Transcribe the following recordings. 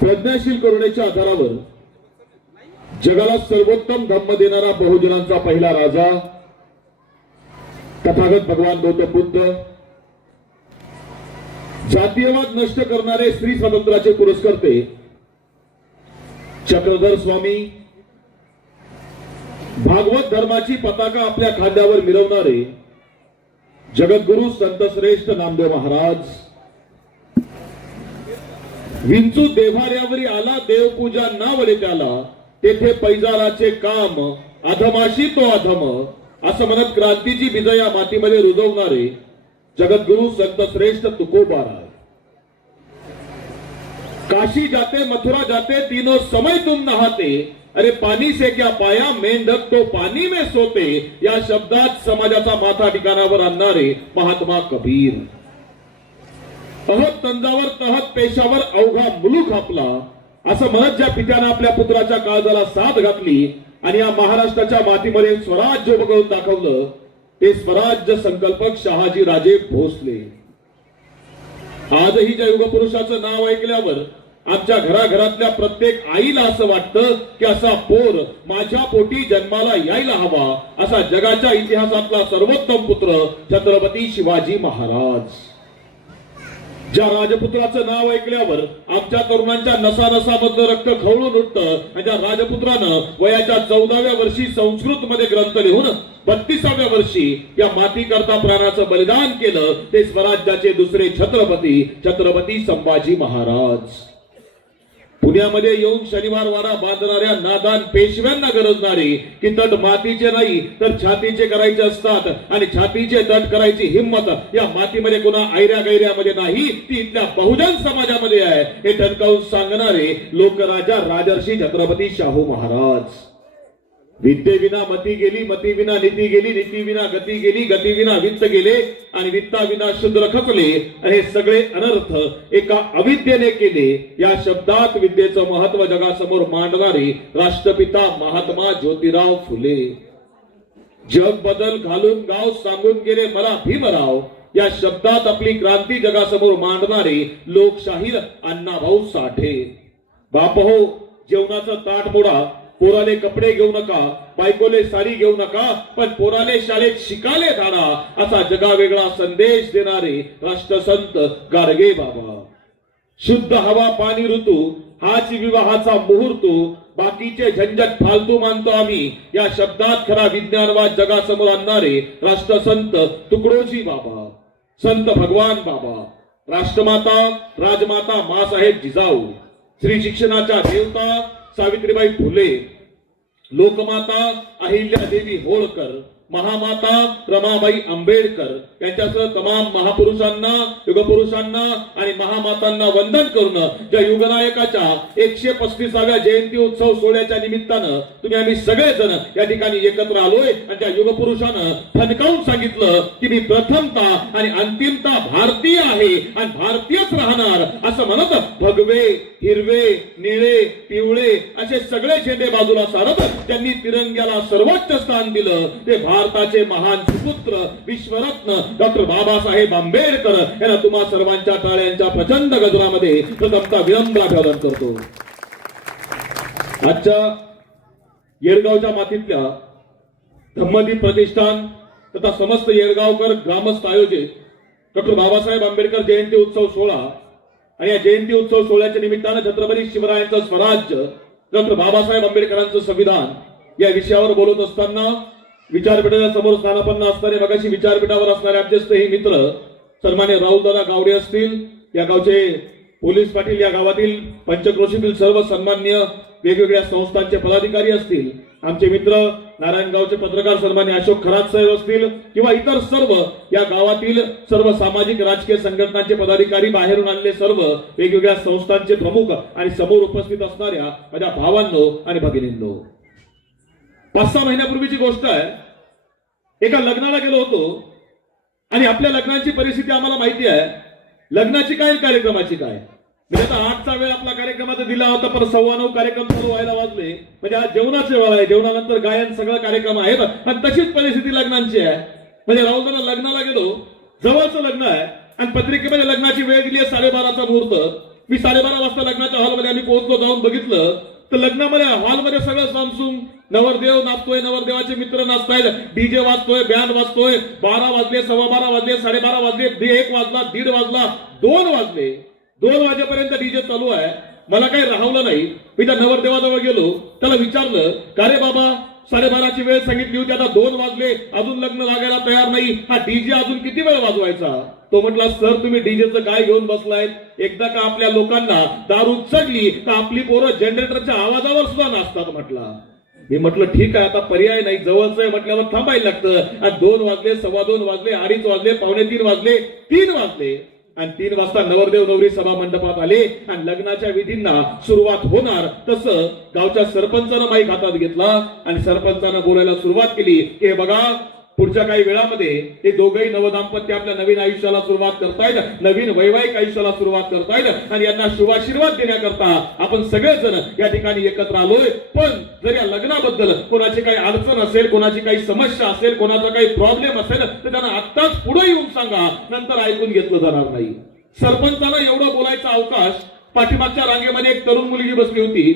प्रज्ञाशील करुणेच्या आधारावर जगाला सर्वोत्तम धम्म देणारा बहुजनांचा पहिला राजा तथागत भगवान गौतम बुद्ध, जातीयवाद नष्ट करणारे स्त्री स्वातंत्र्याचे पुरस्कर्ते चक्रधर स्वामी, भागवत धर्माची पताका आपल्या खांद्यावर मिरवणारे जगद्गुरु संतश्रेष्ठ नामदेव महाराज, विंचू देव्हाऱ्यावरी आला देवपूजा नावले त्याला, तेथे पैजाराचे काम अधमाशी तो अधम, असं म्हणत क्रांतीची बीज या मातीमध्ये रुजवणारे जगद्गुरु संतश्रेष्ठ तुकोबाराय. काशी जाते मथुरा जाते तीनों समय तुम नहाते, अरे पानी से क्या पाया मेंढक तो पानी में सोते, या शब्दात समाजाचा माथा ठिकाणावर आणणारे महात्मा कबीर. अहत तंजावर तहत पेशावर अवघा मुलूक आपला, असं म्हणत ज्या पित्याने आपल्या पुत्राच्या काळजाला साथ घातली आणि या महाराष्ट्राच्या मातीमध्ये स्वराज्य उभं करून दाखवलं, ते स्वराज्य संकल्पक शहाजी राजे भोसले. आजही ज्या युगपुरुषाचं नाव ऐकल्यावर आमच्या घराघरातल्या प्रत्येक आईला असं वाटतं की असा पोर माझ्या पोटी जन्माला यायला हवा, असा जगाच्या इतिहासातला सर्वोत्तम पुत्र छत्रपती शिवाजी महाराज. ज्या राजपुत्राचं नाव ऐकल्यावर आमच्या तरुणांच्या नसानसामधलं रक्त खवळून उठतं, आणि ज्या राजपुत्रानं वयाच्या 14व्या वर्षी संस्कृत मध्ये ग्रंथ लिहून 32व्या वर्षी या मातीकरता प्राणाचं बलिदान केलं, ते स्वराज्याचे दुसरे छत्रपती छत्रपती संभाजी महाराज. पुण्यामध्ये येऊन शनिवार वाडा बांधणाऱ्या नादान पेशव्यांना गरजणारी की तट मातीचे नाही तर छातीचे करायचे असतात, आणि छातीचे तट करायची हिंमत या मातीमध्ये कोणा ऐऱ्या गैऱ्यामध्ये नाही, ती इथल्या बहुजन समाजामध्ये आहे, हे ठणकावून सांगणारे लोकराजा राजर्षी छत्रपती शाहू महाराज. विद्येविना मती गेली, मती विना नीती गेली, नीती विना गती गेली, गती विना वित्त गेले, आणि वित्ताविना शूद्र खचले, आणि हे सगळे अनर्थ एका अविद्येने केले. या शब्दात विद्येचं महत्व जगासमोर मांडणारे राष्ट्रपिता महात्मा ज्योतिराव फुले. जग बदल घालून गाव सांगून गेले मला भीमराव, या शब्दात आपली क्रांती जगासमोर मांडणारे लोकशाहीर अण्णाभाऊ साठे. बापहो, जेवणाचं ताट मोडा, पोराले कपडे घेऊ नका, बायकोले साडी घेऊ नका, पण पोराले शाळेत शिकाले धाडा, असा जगावेगळा संदेश देणारे राष्ट्रसंत गाडगे बाबा. शुद्ध हवा पाणी ऋतू हाच विवाहाचा मुहूर्त, बाकीचे झंझट फालतू मानतो आम्ही, या शब्दात खरा विज्ञानवाद जगासमोर आणणारे राष्ट्रसंत तुकडोजी बाबा, संत भगवान बाबा, राष्ट्रमाता राजमाता मासाहेब जिजाऊ, श्री शिक्षणाच्या देवता सावित्रीबाई फुले, लोकमाता अहिल्यादेवी होळकर, महामाता रमाबाई आंबेडकर यांच्यासह तमाम महापुरुषांना, युगपुरुषांना आणि महामातांना वंदन करून ज्या युगनायकाच्या 135व्या जयंती उत्सव सोहळ्याच्या निमित्तानं तुम्ही आम्ही सगळेजण या ठिकाणी एकत्र आलोय, आणि त्या युगपुरुषानं ठणकावून सांगितलं की मी प्रथमता आणि अंतिमता भारतीय आहे आणि भारतीयच राहणार, असं म्हणत भगवे हिरवे निळे पिवळे असे सगळे झेंडे बाजूला सारत त्यांनी तिरंग्याला सर्वोच्च स्थान दिलं. ते भारताचे महान सुपुत्र विश्वरत्न डॉक्टर बाबासाहेब आंबेडकर यांना तुम्हा सर्वांच्या टाळ्यांच्या प्रचंड गजरामध्ये प्रथमता विनम्र अभिवादन करतो. आजच्या येडगावच्या मातीतल्या धम्मदीप प्रतिष्ठान तथा समस्त येडगावकर ग्रामस्थ आयोजित डॉक्टर बाबासाहेब आंबेडकर जयंती उत्सव सोहळा, आणि या जयंती उत्सव सोहळ्याच्या निमित्तानं छत्रपती शिवरायांचं स्वराज्य, डॉक्टर बाबासाहेब आंबेडकरांचं संविधान या विषयावर बोलत असताना विचारपीठाच्या समोर स्थानापन्न असणारे मगाशी विचारपीठावर असणारे आमचे स्नेही मित्र सन्मान्य राहुलदादा गावडे असतील, या गावचे पोलीस पाटील, या गावातील पंचक्रोशीतील सर्व सन्मान्य वेगवेगळ्या संस्थांचे पदाधिकारी असतील, आमचे मित्र नारायणगावचे पत्रकार सन्मान्य अशोक खरात साहेब असतील, किंवा इतर सर्व या गावातील सर्व सामाजिक राजकीय संघटनांचे पदाधिकारी, बाहेरून आलेले सर्व वेगवेगळ्या संस्थांचे प्रमुख आणि समोर उपस्थित असणाऱ्या माझ्या भावांनो आणि भगिनींनो, 5-6 महिन्यापूर्वीची गोष्ट आहे. एका लग्नाला गेलो होतो, आणि आपल्या लग्नाची परिस्थिती आम्हाला माहिती आहे. लग्नाची काय कार्यक्रमाची काय, म्हणजे आता 8चा वेळ आपला कार्यक्रमाचा दिला होता, पण 9:15 कार्यक्रम सुरू व्हायला वाजले, म्हणजे आज जेवणाचे वेळ आहे, जेवणानंतर गायन सगळं कार्यक्रम आहेत, आणि तशीच परिस्थिती लग्नांची आहे. म्हणजे राहुलदादा लग्नाला गेलो, जवळचं लग्न आहे, आणि पत्रिकेमध्ये लग्नाची वेळ दिली आहे 12:30चा मुहूर्त. मी 12:30 वाजता लग्नाच्या हॉलमध्ये आम्ही पोहोचलो, जाऊन बघितलं तर लग्नामध्ये हॉलमध्ये सगळं सामसूम, नवरदेव नाचतोय, नवरदेवाचे मित्र नाचतायत, डीजे वाजतोय, बँड वाजतोय. 12 वाजले, 12:15 वाजले, 12:30 वाजले, 1 वाजला, 1:30 वाजला, 2 वाजले. 2 वाजेपर्यंत डीजे चालू आहे. मला काही राहवलं नाही. मी त्या नवरदेवाजवळ गेलो, त्याला विचारलं, का रे बाबा 12:30ची वेळ सांगितली होती, आता 2 वाजले, अजून लग्न लागायला तयार नाही, हा डीजे अजून किती वेळ वाजवायचा? तो म्हटला, सर तुम्ही डीजेचं काय घेऊन बसलायत? एकदा का आपल्या लोकांना दारू चढली का आपली पोरं जनरेटरच्या आवाजावर सुद्धा नाचतात म्हटला. मी म्हटलं ठीक आहे, आता पर्याय नाही, जवळच आहे म्हटल्यावर थांबायला लागतं. आणि 2 वाजले, 2:15 वाजले, 2:30 वाजले, 2:45 वाजले, 3 वाजले. आणि 3 वाजता नवरदेव नवरी सभा मंडपात आले आणि लग्नाच्या विधींना सुरुवात होणार. तसं गावच्या सरपंचानं माईक हातात घेतला आणि सरपंचानं बोलायला सुरुवात केली की हे बघा, पुढच्या काही वेळामध्ये हे दोघंही नवदाम्पत्य आपल्या नवीन आयुष्याला सुरुवात करतायत, नवीन वैवाहिक आयुष्याला सुरुवात करतायत आणि यांना शुभाशीर्वाद देण्याकरता आपण सगळेजण या ठिकाणी एकत्र आलोय. पण जर या लग्नाबद्दल कोणाची काही अडचण असेल, कोणाची काही समस्या असेल, कोणाचा काही प्रॉब्लेम असेल तर त्यांना आत्ताच पुढे येऊन सांगा, नंतर ऐकून घेतलं जाणार नाही. सरपंचाला एवढं बोलायचा अवकाश. पाठीमागच्या रांगेमध्ये एक तरुण मुलगी बसली होती.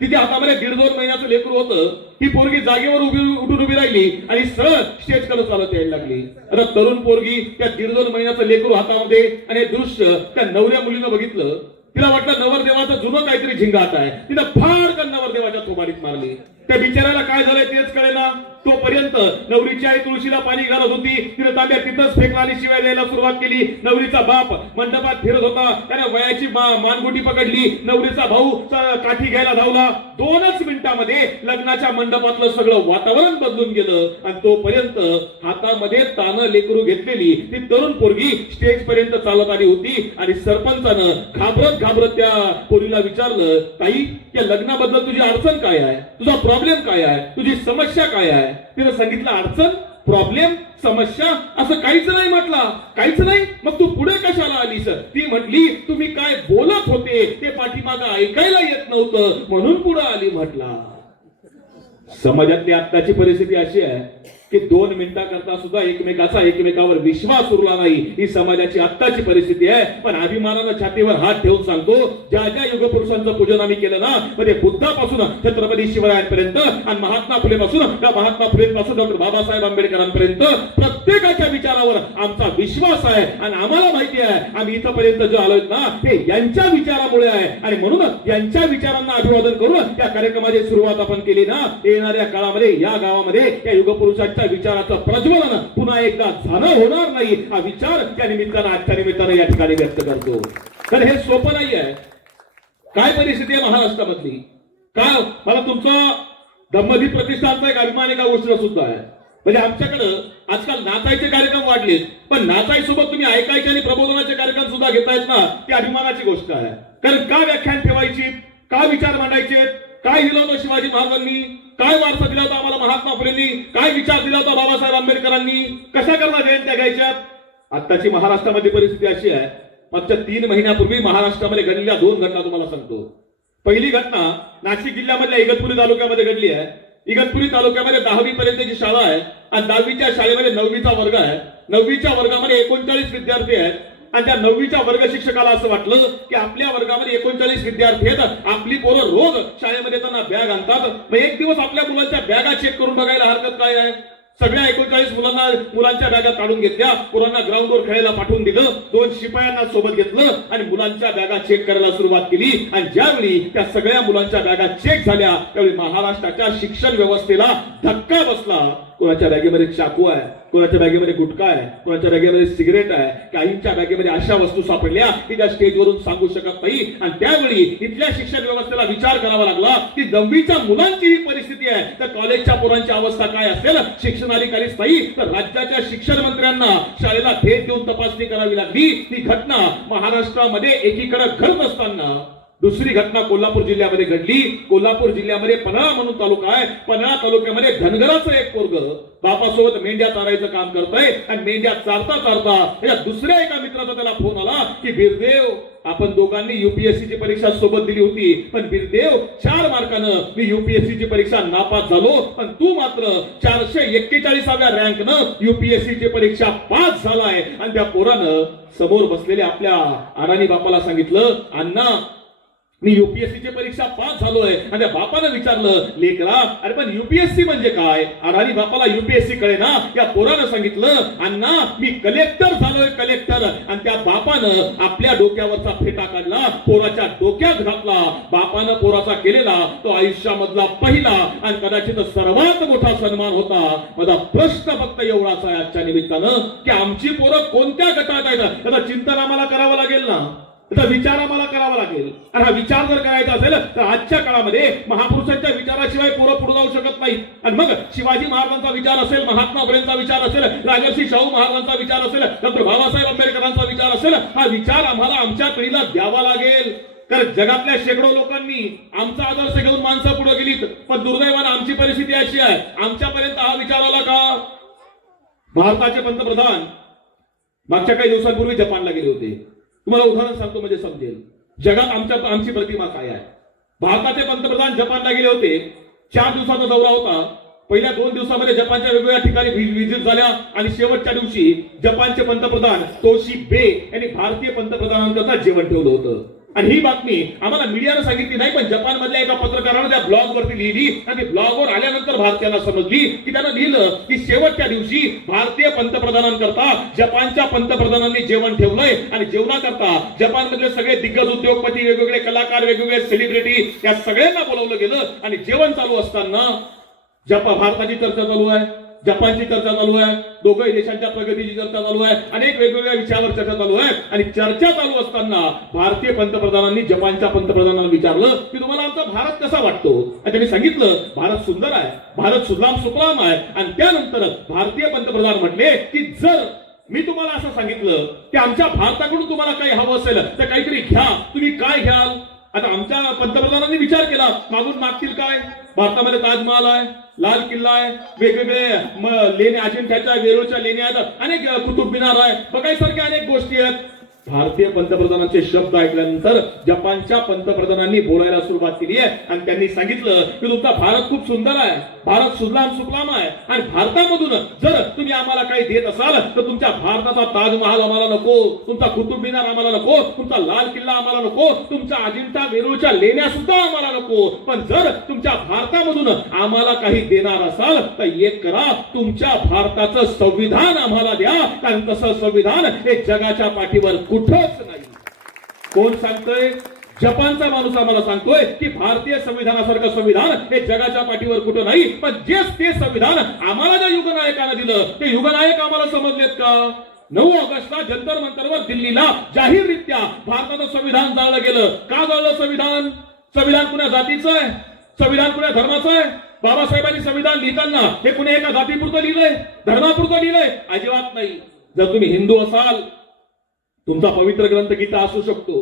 तिथे हातामध्ये 1.5-2 महिन्याचं लेकरू होतं. ही पोरगी जागेवर उठून उभी राहिली आणि सरळ स्टेजकडे चालत यायला लागली. आता तरुण पोरगी त्या 1.5-2 महिन्याचं लेकरू हातामध्ये आणि हे दृश्य त्या नवऱ्या मुलीनं बघितलं. तिला वाटलं नवरदेवाचं जुनं काहीतरी झिंगाट आहे. तिनं फाडकन नवरदेवाच्या थोबाडीत मारली. त्या बिचाऱ्याला काय झालंय तेच कळेना. तोपर्यंत नवरीची आई तुळशीला पाणी घालत होती. तिने तांब्या तिथंच फेकला आणि शिवाय द्यायला सुरुवात केली. नवरीचा बाप मंडपात फिरत होता. त्याने वयाची मानगुटी पकडली. नवरीचा भाऊ काठी घ्यायला धावला. 2च मिनिटांमध्ये लग्नाच्या मंडपातलं सगळं वातावरण बदलून गेलं. आणि तोपर्यंत हातामध्ये तानं लेकरू घेतलेली ती तरुण पोरगी स्टेज पर्यंत चालत आली होती. आणि सरपंचानं घाबरत घाबरत त्या पोरीला विचारलं, ताई या लग्नाबद्दल तुझी अडचण काय आहे? तुझा प्रॉब्लेम काय आहे? तुझी समस्या काय आहे? तिने सांगितलं, अडचण, प्रॉब्लेम, समस्या असं काहीच नाही म्हटला. काहीच नाही? मग तू पुढे कशाला आलीस? ती म्हटली, तुम्ही काय बोलत होते ते पाठीमागं ऐकायला येत नव्हतं म्हणून पुढे आली म्हटला. समाजातली आत्ताची परिस्थिती अशी आहे की 2 मिनिटांकरता सुद्धा एकमेकावर विश्वास उरला नाही. ही समाजाची आत्ताची परिस्थिती आहे. पण अभिमानानं छातीवर हात ठेवून सांगतो, ज्या ज्या युगपुरुषांचं पूजन आम्ही केलं ना, म्हणजे बुद्धापासून छत्रपती शिवरायांपर्यंत आणि महात्मा फुलेपासून त्या महात्मा फुलेपासून डॉक्टर बाबासाहेब आंबेडकरांपर्यंत प्रत्येकाच्या विचारावर आमचा विश्वास आहे. आणि आम्हाला माहिती आहे आम्ही इथपर्यंत जो आलोय ना ते यांच्या विचारामुळे आहे. आणि म्हणून यांच्या विचारांना अभिवादन करून त्या कार्यक्रमाची सुरुवात आपण केली ना. येणाऱ्या काळामध्ये या गावामध्ये या युगपुरुषांच्या विचाराचं प्रज्वलन पुन्हा एकदा झालं होणार नाही. हा विचार त्या निमित्तानं आजच्या निमित्तानं या ठिकाणी व्यक्त करतो. तर हे सोपं नाही आहे. काय परिस्थिती आहे महाराष्ट्रामधली? काय मला तुमचं धम्मदीप प्रतिष्ठानचा एक अभिमान एका गोष्टीला सुद्धा आहे. म्हणजे आमच्याकडं आजकाल नाचायचे कार्यक्रम वाढलेत, पण नाचायसोबत तुम्ही ऐकायचे आणि प्रबोधनाचे कार्यक्रम सुद्धा घेतायत ना, ती अभिमानाची गोष्ट आहे. कारण का व्याख्यान ठेवायची, काय विचार मांडायचे, काय दिलं होतं शिवाजी महाराजांनी, काय वारसा दिला होता आम्हाला महात्मा फुलेंनी, काय विचार दिला होता बाबासाहेब आंबेडकरांनी, कशा करणार जयंत्या घ्यायच्यात. आत्ताची महाराष्ट्रामध्ये परिस्थिती अशी आहे. मागच्या 3 महिन्यापूर्वी महाराष्ट्रामध्ये घडलेल्या 2 घटना तुम्हाला सांगतो. पहिली घटना नाशिक जिल्ह्यामधल्या इगतपुरी तालुक्यामध्ये घडली आहे. इगतपुरी तालुक्यामध्ये 10वी पर्यंतची शाळा आहे आणि 10वीच्या शाळेमध्ये 9वीचा वर्ग आहे. 9वीच्या वर्गामध्ये 39 विद्यार्थी आहेत. आणि त्या 9वीच्या वर्ग शिक्षकाला असं वाटलं की आपल्या वर्गामध्ये 39 विद्यार्थी आहेत, आपली पोरं रोज शाळेमध्ये त्यांना बॅग आणतात, मग एक दिवस आपल्या मुलांच्या बॅगा चेक करून बघायला हरकत काय आहे. सगळ्या 39 मुलांच्या बॅगा काढून घेतल्या, पोरांना ग्राउंडवर खेळायला पाठवून दिलं, 2 शिपायांना सोबत घेतलं आणि मुलांच्या बॅगा चेक करायला सुरुवात केली. आणि ज्यावेळी त्या सगळ्या मुलांच्या बॅगा चेक झाल्या त्यावेळी महाराष्ट्राच्या शिक्षण व्यवस्थेला धक्का बसला. कोणाच्या बॅगेमध्ये चाकू आहे, कोणाच्या बॅगेमध्ये गुटखा आहे, कोणाच्या बॅगेमध्ये सिगरेट आहे, काहींच्या बॅगेमध्ये अशा वस्तू सापडल्या की ज्या स्टेजवरून सांगू शकत नाही. आणि त्यावेळी इथल्या शिक्षण व्यवस्थेला विचार करावा लागला की 9वीच्या मुलांची ही परिस्थिती आहे तर कॉलेजच्या पोरांची अवस्था काय असेल. शिक्षणाधिकारी नाही तर राज्याच्या शिक्षण मंत्र्यांना शाळेला भेट देऊन तपासणी करावी लागली. ही घटना महाराष्ट्रामध्ये एकीकडे घडत असताना दुसरी घटना कोल्हापूर जिल्ह्यामध्ये घडली. कोल्हापूर जिल्ह्यामध्ये पन्हाळा म्हणून तालुका आहे. पन्हाळा तालुक्यामध्ये धनगराचं एक पोरग बापासोबत मेंढ्या चारायचं काम करतंय आणि मेंढ्या चारता चारता या दुसऱ्या एका मित्राचा त्याला फोन आला की बिरदेव, आपण दोघांनी युपीएससी ची परीक्षा सोबत दिली होती, पण बिरदेव 4 मार्कानं मी युपीएससी ची परीक्षा नापास झालो, पण तू मात्र 441व्या रँकनं युपीएससी ची परीक्षा पास झालाय. आणि त्या पोरानं समोर बसलेल्या आपल्या अडाणी बापाला सांगितलं, अण्णा मी युपीएससी ची परीक्षा पास झालोय. आणि त्या बापानं विचारलं, लेकरा अरे पण युपीएससी म्हणजे काय? अडाणी बापाला युपीएससी कळे ना. या पोरानं सांगितलं, अण्णा मी कलेक्टर झालोय, कलेक्टर. आणि त्या बापानं आपल्या डोक्यावरचा फेटा काढला, पोराच्या डोक्यात घातला. बापानं पोराचा केलेला तो आयुष्यामधला पहिला आणि कदाचित सर्वात मोठा सन्मान होता. माझा प्रश्न फक्त एवढाच आहे आजच्या निमित्तानं की आमची पोरं कोणत्या गटात आहेत याचं चिंतन आम्हाला करावं लागेल ना, त्याचा विचार आम्हाला करावा लागेल. आणि हा विचार जर करायचा असेल तर आजच्या काळामध्ये महापुरुषांच्या विचाराशिवाय पोरं पुढे जाऊ शकत नाही. आणि मग शिवाजी महाराजांचा विचार असेल, महात्मा फुलेंचा विचार असेल, राजर्षी शाहू महाराजांचा विचार असेल, डॉक्टर बाबासाहेब आंबेडकरांचा विचार असेल, हा विचार आम्हाला आमच्या पिढीला द्यावा लागेल. कारण जगातल्या शेकडो लोकांनी आमचा आदर्श घेऊन माणसं पुढे गेलीत, पण दुर्दैवानं आमची परिस्थिती अशी आहे, आमच्यापर्यंत हा विचार आला का? भारताचे पंतप्रधान मागच्या काही दिवसांपूर्वी जपानला गेले होते. तुम्हाला उदाहरण सांगतो म्हणजे समजेल जगात आमची प्रतिमा काय आहे. भारताचे पंतप्रधान जपानला गेले होते. 4 दिवसाचा दौरा होता. पहिल्या 2 दिवसामध्ये जपानच्या वेगवेगळ्या ठिकाणी व्हिजिट झाल्या आणि शेवटच्या दिवशी जपानचे पंतप्रधान तोशिबे यांनी भारतीय पंतप्रधानांकरता जेवण ठेवलं होतं. आणि ही बातमी आम्हाला मीडियानं सांगितली नाही, पण जपान मधल्या एका पत्रकारानं त्या ब्लॉग वरती लिहिली आणि ब्लॉगवर आल्यानंतर भारतीयांना समजली की त्यानं लिहिलं की शेवटच्या दिवशी भारतीय पंतप्रधानांकरता जपानच्या पंतप्रधानांनी जेवण ठेवलंय आणि जेवणाकरता जपान मधले सगळे दिग्गज उद्योगपती, वेगवेगळे कलाकार, वेगवेगळे सेलिब्रिटी या सगळ्यांना बोलावलं गेलं. आणि जेवण चालू असताना भारताची चर्चा चालू आहे, जपानची चर्चा चालू आहे, दोघंही देशांच्या प्रगतीची चर्चा चालू आहे, अनेक वेगवेगळ्या विषयावर चर्चा चालू आहे. आणि चर्चा चालू असताना भारतीय पंतप्रधानांनी जपानच्या पंतप्रधानांना विचारलं की तुम्हाला आमचा भारत कसा वाटतो? आणि त्यांनी सांगितलं भारत सुंदर आहे, भारत सुजलाम सुफलाम आहे. आणि त्यानंतर भारतीय पंतप्रधान म्हटले की जर मी तुम्हाला असं सांगितलं की आमच्या भारताकडून तुम्हाला काही हवं असेल तर काहीतरी घ्या, तुम्ही काय घ्याल? आता आमच्या पंतप्रधानांनी विचार केला, मागून मागतील काय? भारतामध्ये ताजमहाल आहे, लाल किल्ला आहे, वेगवेगळे लेण्या, अजिंठ्याच्या वेरूळच्या लेण्या आहेत, अनेक कुतुब मिनार आहे, बघायसारख्या अनेक गोष्टी आहेत. भारतीय पंतप्रधानांचे शब्द ऐकल्यानंतर जपानच्या पंतप्रधानांनी बोलायला सुरुवात केली आहे आणि त्यांनी सांगितलं की तुमचा भारत खूप सुंदर आहे, भारत सुजलाम सुफलाम आहे आणि भारतामधून जर तुम्ही आम्हाला काही देत असाल तर तुमच्या भारताचा ताजमहाल आम्हाला नको, तुमचा कुतुब मिनार आम्हाला नको, तुमचा लाल किल्ला आम्हाला नको, तुमच्या अजिंठा वेरूळच्या लेण्या सुद्धा आम्हाला नको. पण जर तुमच्या भारतामधून आम्हाला काही देणार असाल तर एक करा, तुमच्या भारताचं संविधान आम्हाला द्या. कारण तसं संविधान हे जगाच्या पाठीवर कुठंच नाही. कोण सांगतोय? जपानचा माणूस आम्हाला सांगतोय की भारतीय संविधानासारखं संविधान हे जगाच्या पाठीवर कुठं नाही. पण ते संविधान आम्हाला ज्या युगनायकानं दिलं ते युगनायक आम्हाला समजलेत का? 9 ऑगस्टला जंतर मंतरवर दिल्लीला जाहीररित्या भारताचं संविधान जाळलं गेलं. का जाळलं संविधान? संविधान कुण्या जातीचं आहे? संविधान कुण्या धर्माचं आहे? बाबासाहेबांनी संविधान लिहिताना हे कुण्या एका जातीपुरतं लिहिलंय, धर्मापुरतं लिहिलंय? अजिबात नाही. जर तुम्ही हिंदू असाल तुमचा पवित्र ग्रंथ गीता असू शकतो,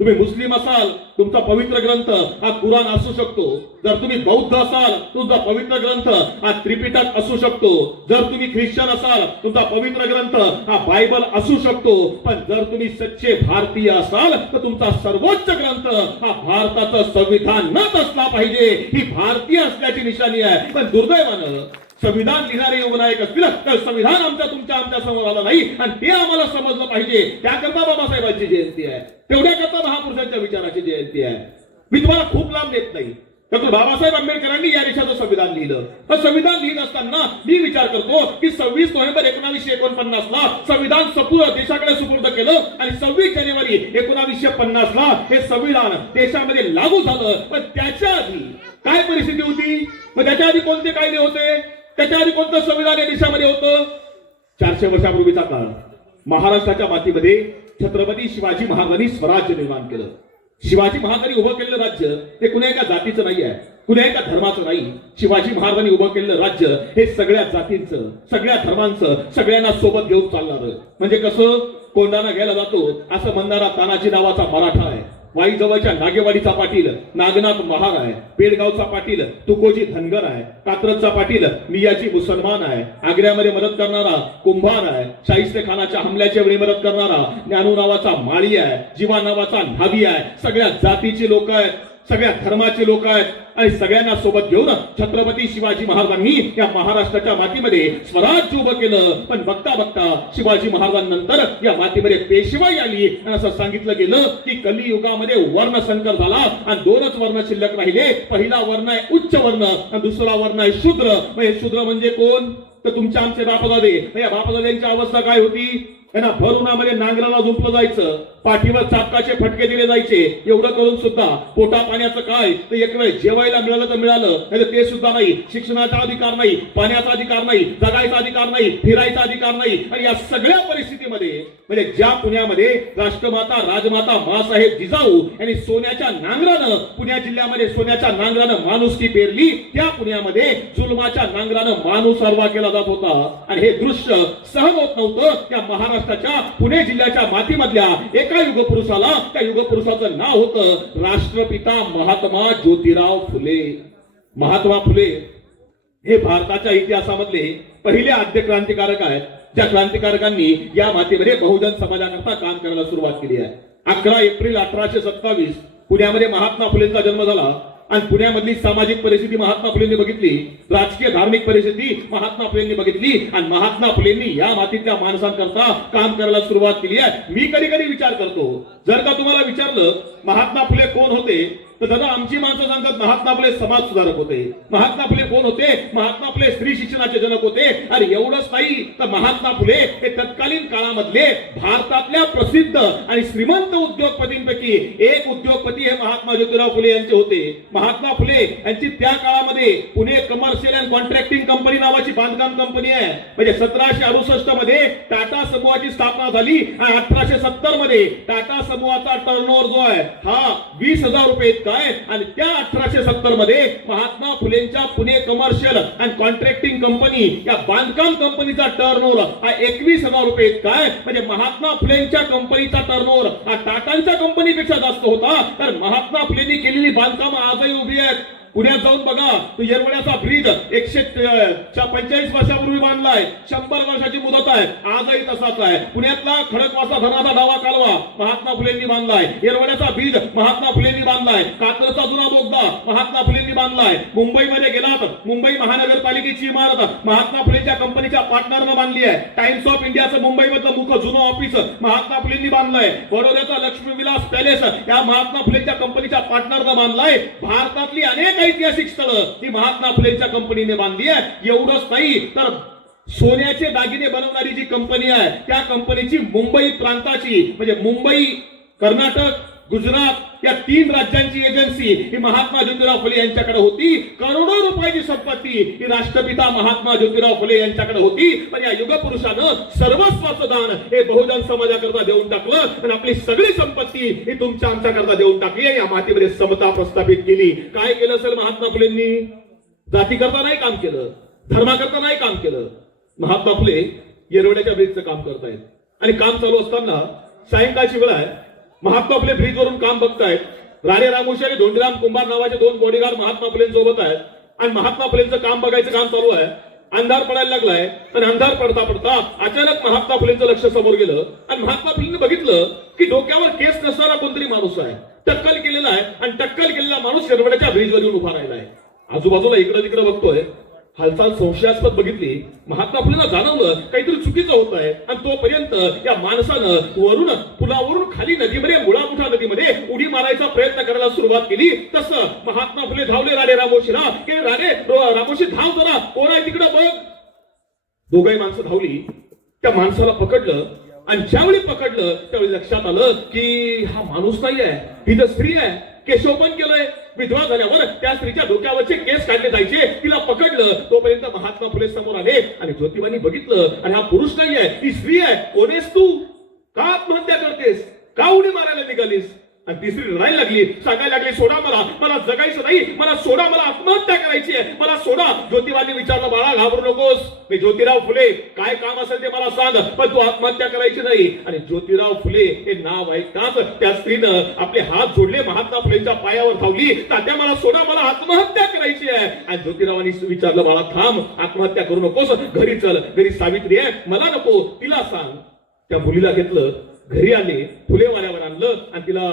तुम्ही मुस्लिम असाल तुमचा पवित्र ग्रंथ हा कुराण असू शकतो, जर तुम्ही बौद्ध असाल तुमचा पवित्र ग्रंथ हा त्रिपिटक असू शकतो, जर तुम्ही ख्रिश्चन असाल तुमचा पवित्र ग्रंथ हा बायबल असू शकतो. पण जर तुम्ही सच्चे भारतीय असाल तर तुमचा सर्वोच्च ग्रंथ हा भारताचं संविधानच असला पाहिजे. ही भारतीय असल्याची निशाणी आहे. पण दुर्दैवानं संविधान लिहिणारे युगनायक असतील तर संविधान आमच्या समोर आलं नाही आणि ते आम्हाला समजलं पाहिजे. त्याकरता बाबासाहेबांची जयंती आहे, तेवढ्याकरता महापुरुषांच्या विचाराची जयंती आहे. मी तुम्हाला खूप लांब देत नाही. डॉक्टर बाबासाहेब आंबेडकरांनी या देशाचं संविधान लिहिलं. संविधान लिहित असताना मी विचार करतो की 26 नोव्हेंबर 1949 ला संविधान देशाकडे सुपूर्द केलं आणि 26 जानेवारी 1950 ला हे संविधान देशामध्ये लागू झालं. पण त्याच्या आधी काय परिस्थिती होती? मग त्याच्या आधी कोणते कायदे होते? त्याच्या आधी कोणतं संविधान या देशामध्ये होतं? 400 वर्षापूर्वीचा काळ. महाराष्ट्राच्या मातीमध्ये छत्रपती शिवाजी महाराजांनी स्वराज्य निर्माण केलं. शिवाजी महाराजांनी उभं केलेलं राज्य हे कुण्या एका जातीचं नाही आहे, कुण्या एका धर्माचं नाही. शिवाजी महाराजांनी उभं केलेलं राज्य हे सगळ्या जातींचं, सगळ्या धर्मांचं, सगळ्यांना सोबत घेऊन चालणार. म्हणजे कसं? कोंडाणा घ्यायला जातो असं म्हणणारा तानाजी नावाचा मराठा आहे. वाईजवळच्या नागेवाडीचा पाटील नागनाथ महार आहे, पेडगावचा पाटील तुकोजी धनगर आहे, कात्रजचा पाटील मियाजी मुसलमान आहे, आग्र्यामध्ये मदत करणारा कुंभार आहे, शाहिस्ते खानाच्या हमल्याच्या वेळी मदत करणारा ज्ञानू नावाचा माळी आहे, जीवा नावाचा न्हावी आहे. सगळ्या जातीची लोक आहेत, सगळ्या धर्माचे लोक आहेत आणि सगळ्यांना सोबत घेऊन छत्रपती शिवाजी महाराजांनी या महाराष्ट्राच्या मातीमध्ये स्वराज्य उभं केलं. पण बघता बघता शिवाजी महाराजांनंतर या मातीमध्ये पेशवाई आली आणि असं सांगितलं गेलं की कलियुगामध्ये वर्ण संकर झाला आणि दोनच वर्ण शिल्लक राहिले. पहिला वर्ण आहे उच्च वर्ण आणि दुसरा वर्ण आहे शूद्र. शूद्र म्हणजे कोण? तर तुमच्या आमचे बापदादे. या बापदाद्यांची अवस्था काय होती? त्यांना भर उन्हामध्ये नांगराला झोपलं जायचं, पाठीवर चापकाचे फटके दिले जायचे. एवढं करून सुद्धा पोटा पाण्याचं काय? तर एक वेळ जेवायला मिळालं तर मिळालं, नाही तर ते सुद्धा नाही. शिक्षणाचा अधिकार नाही, पाण्याचा अधिकार नाही, जगायचा अधिकार नाही, फिरायचा अधिकार नाही. आणि या सगळ्या परिस्थितीमध्ये म्हणजे ज्या पुण्यामध्ये राष्ट्रमाता राजमाता मासाहेब जिजाऊ यांनी सोन्याच्या नांगरानं पुणे जिल्ह्यामध्ये सोन्याच्या नांगरानं माणुसकी पेरली, त्या पुण्यामध्ये जुलमाच्या नांगरानं माणूस अर्वा केला जात होता. आणि हे दृश्य सहन होत नव्हतं. त्या महाराष्ट्राच्या पुणे जिल्ह्याच्या मातीमधल्या एका युगपुरुषाला, त्या युगपुरुषाचं नाव होतं राष्ट्रपिता महात्मा ज्योतिराव फुले. महात्मा फुले हे भारताच्या इतिहासामधले पहिले आद्य क्रांतिकारक आहेत, ज्या क्रांतिकारकांनी या मातीमध्ये बहुजन समाजाकरता काम करायला सुरुवात केली आहे. 11 एप्रिल 1827 पुण्यामध्ये महात्मा फुलेंचा जन्म झाला आणि पुण्यामधली सामाजिक परिस्थिती महात्मा फुलेंनी बघितली, राजकीय धार्मिक परिस्थिती महात्मा फुलेंनी बघितली आणि महात्मा फुलेंनी या मातीतल्या माणसांकरता काम करायला सुरुवात केली आहे. मी कधी कधी विचार करतो, जर का तुम्हाला विचारलं महात्मा फुले कोण होते, तर दादा आमची माणसं सांगतात महात्मा फुले समाज सुधारक होते. महात्मा फुले कोण होते? महात्मा फुले स्त्री शिक्षणाचे जनक होते. आणि एवढंच नाही तर महात्मा फुले हे तत्कालीन काळामधले भारतातल्या प्रसिद्ध आणि श्रीमंत उद्योगपतींपैकी एक उद्योगपती हे महात्मा ज्योतिराव फुले यांचे होते. महात्मा फुले यांची त्या काळामध्ये Pune commercial and contracting company नावाची बांधकाम कंपनी आहे. म्हणजे 1768 मध्ये टाटा समूहाची स्थापना झाली आणि 1870 मध्ये टाटा समूहाचा टर्नओव्हर जो आहे हा 20,000 रुपये काय. आणि त्या 1870 मध्ये महात्मा फुलेंच्या Pune commercial and contracting company या बांधकाम कंपनीचा टर्नओव्हर हा 21,000 रुपये काय. म्हणजे महात्मा फुलेंच्या कंपनीचा टर्नओव्हर हा टाटांच्या कंपनीपेक्षा जास्त होता. तर महात्मा फुलेंनी केलेली बांधकाम आजही उभी आहेत. पुण्यात जाऊन बघा, तो येरवड्याचा ब्रिज 145 वर्षापूर्वी बांधलाय, 100 वर्षाची मुदत आहे, आजही तसाच आहे. पुण्यातला खडकवासला धरणाचा डावा कालवा महात्मा फुलेंनी बांधलाय, येरवड्याचा ब्रिज महात्मा फुलेंनी बांधलाय, कात्रजचा जुना बोगदा महात्मा फुलेंनी बांधलाय. मुंबईमध्ये गेलात, मुंबई महानगरपालिकेची इमारत महात्मा फुलेंच्या कंपनीच्या पार्टनरनं बांधली आहे. टाइम्स ऑफ इंडियाचं मुंबईमधलं मुख्य जुनं ऑफिस महात्मा फुलेंनी बांधलंय. बडोद्याचा लक्ष्मी विलास पॅलेस या महात्मा फुलेंच्या कंपनीच्या पार्टनरनं बांधलाय. भारतातली अनेक ऐतिहासिक स्थळं ही महात्मा फुलेंच्या कंपनीने बांधली आहे. एवढंच नाही तर सोन्याचे दागिने बनवणारी जी कंपनी आहे त्या कंपनीची मुंबई प्रांताची म्हणजे मुंबई, कर्नाटक, गुजरात या 3 राज्यांची एजन्सी ही महात्मा ज्योतिराव फुले यांच्याकडे होती. करोडो रुपयाची संपत्ती ही राष्ट्रपिता महात्मा ज्योतिराव फुले यांच्याकडे होती. पण या युगपुरुषानं सर्वस्वाचं दान हे बहुजन समाजाकरता देऊन टाकलं आणि आपली सगळी संपत्ती ही तुमच्या आमच्याकरता देऊन टाकली. या मातीमध्ये समता प्रस्थापित केली. काय केलं असेल महात्मा फुलेंनी? जातीकरता नाही काम केलं, धर्माकरता नाही काम केलं. महात्मा फुले येरवड्याच्या ब्रिजचं काम करतायत आणि काम चालू असताना सायंकाळची वेळ आहे. महात्मा फुले ब्रिजवरून काम बघतायत. राणे रामोशी आणि धोंडीराम कुंभार नावाचे 2 बॉडीगार्ड महात्मा फुलेंसोबत आहेत आणि महात्मा फुलेंचं काम बघायचं काम चालू आहे. अंधार पडायला लागलाय आणि अंधार पडता पडता अचानक महात्मा फुलेंचं लक्ष समोर गेलं आणि महात्मा फुलेंनी बघितलं की डोक्यावर केस नसणारा कोणतरी माणूस आहे, टक्कल केलेला आहे आणि टक्कल केलेला माणूस येरवड्याच्या ब्रिजवर येऊन उभा राहिलाय. आजूबाजूला इकडं तिकडं बघतोय. हालचाल संशयास्पद बघितली. महात्मा फुलेंना जाणवलं काहीतरी चुकीचं होत आहे आणि तोपर्यंत या माणसानं वरून पुलावरून खाली नदीमध्ये मुळामुठा नदीमध्ये उडी मारायचा प्रयत्न करायला सुरुवात केली. तसं महात्मा फुले धावले राणे रामोशीला की राणे रामोशी धाव जरा, कोण आहे तिकडं बघ. दोघंही माणसं धावली. त्या माणसाला पकडलं आणि ज्यावेळी पकडलं त्यावेळी लक्षात आलं की हा माणूस नाही आहे, ही तर स्त्री आहे. केशोपन केलंय. विधवा झाल्यावर त्या स्त्रीच्या डोक्यावरचे केस काढले जायचे. तिला पकडलं. तोपर्यंत महात्मा फुले समोर आले आणि ज्योतिबांनी बघितलं आणि हा पुरुष नाहीये, ही स्त्री आहे. कोणेस तू? का आत्महत्या करतेस? का उडी मारायला निघालीस? आणि तिसरी रडायला लागली, सांगायला लागली, सोडा मला, मला जगायचं नाही, मला सोडा, मला आत्महत्या करायची आहे, मला सोडा. ज्योतिबाने विचारलं, बाळा घाबरू नकोस, मी ज्योतिराव फुले, काय काम असेल ते मला सांग, पण तू आत्महत्या करायची नाही. आणि ज्योतिराव फुले हे नाव ऐकताच त्या स्त्रीनं आपले हात जोडले, महात्मा फुलेंच्या पायावर धावली, तात्या मला सोडा, मला आत्महत्या करायची आहे. आणि ज्योतिरावांनी विचारलं, बाळा थांब, आत्महत्या करू नकोस, घरी चल, घरी सावित्री आहे, मला नको, तिला सांग. त्या मुलीला घेतलं, घरी आले, फुलेवाल्यावर आणलं आणि तिला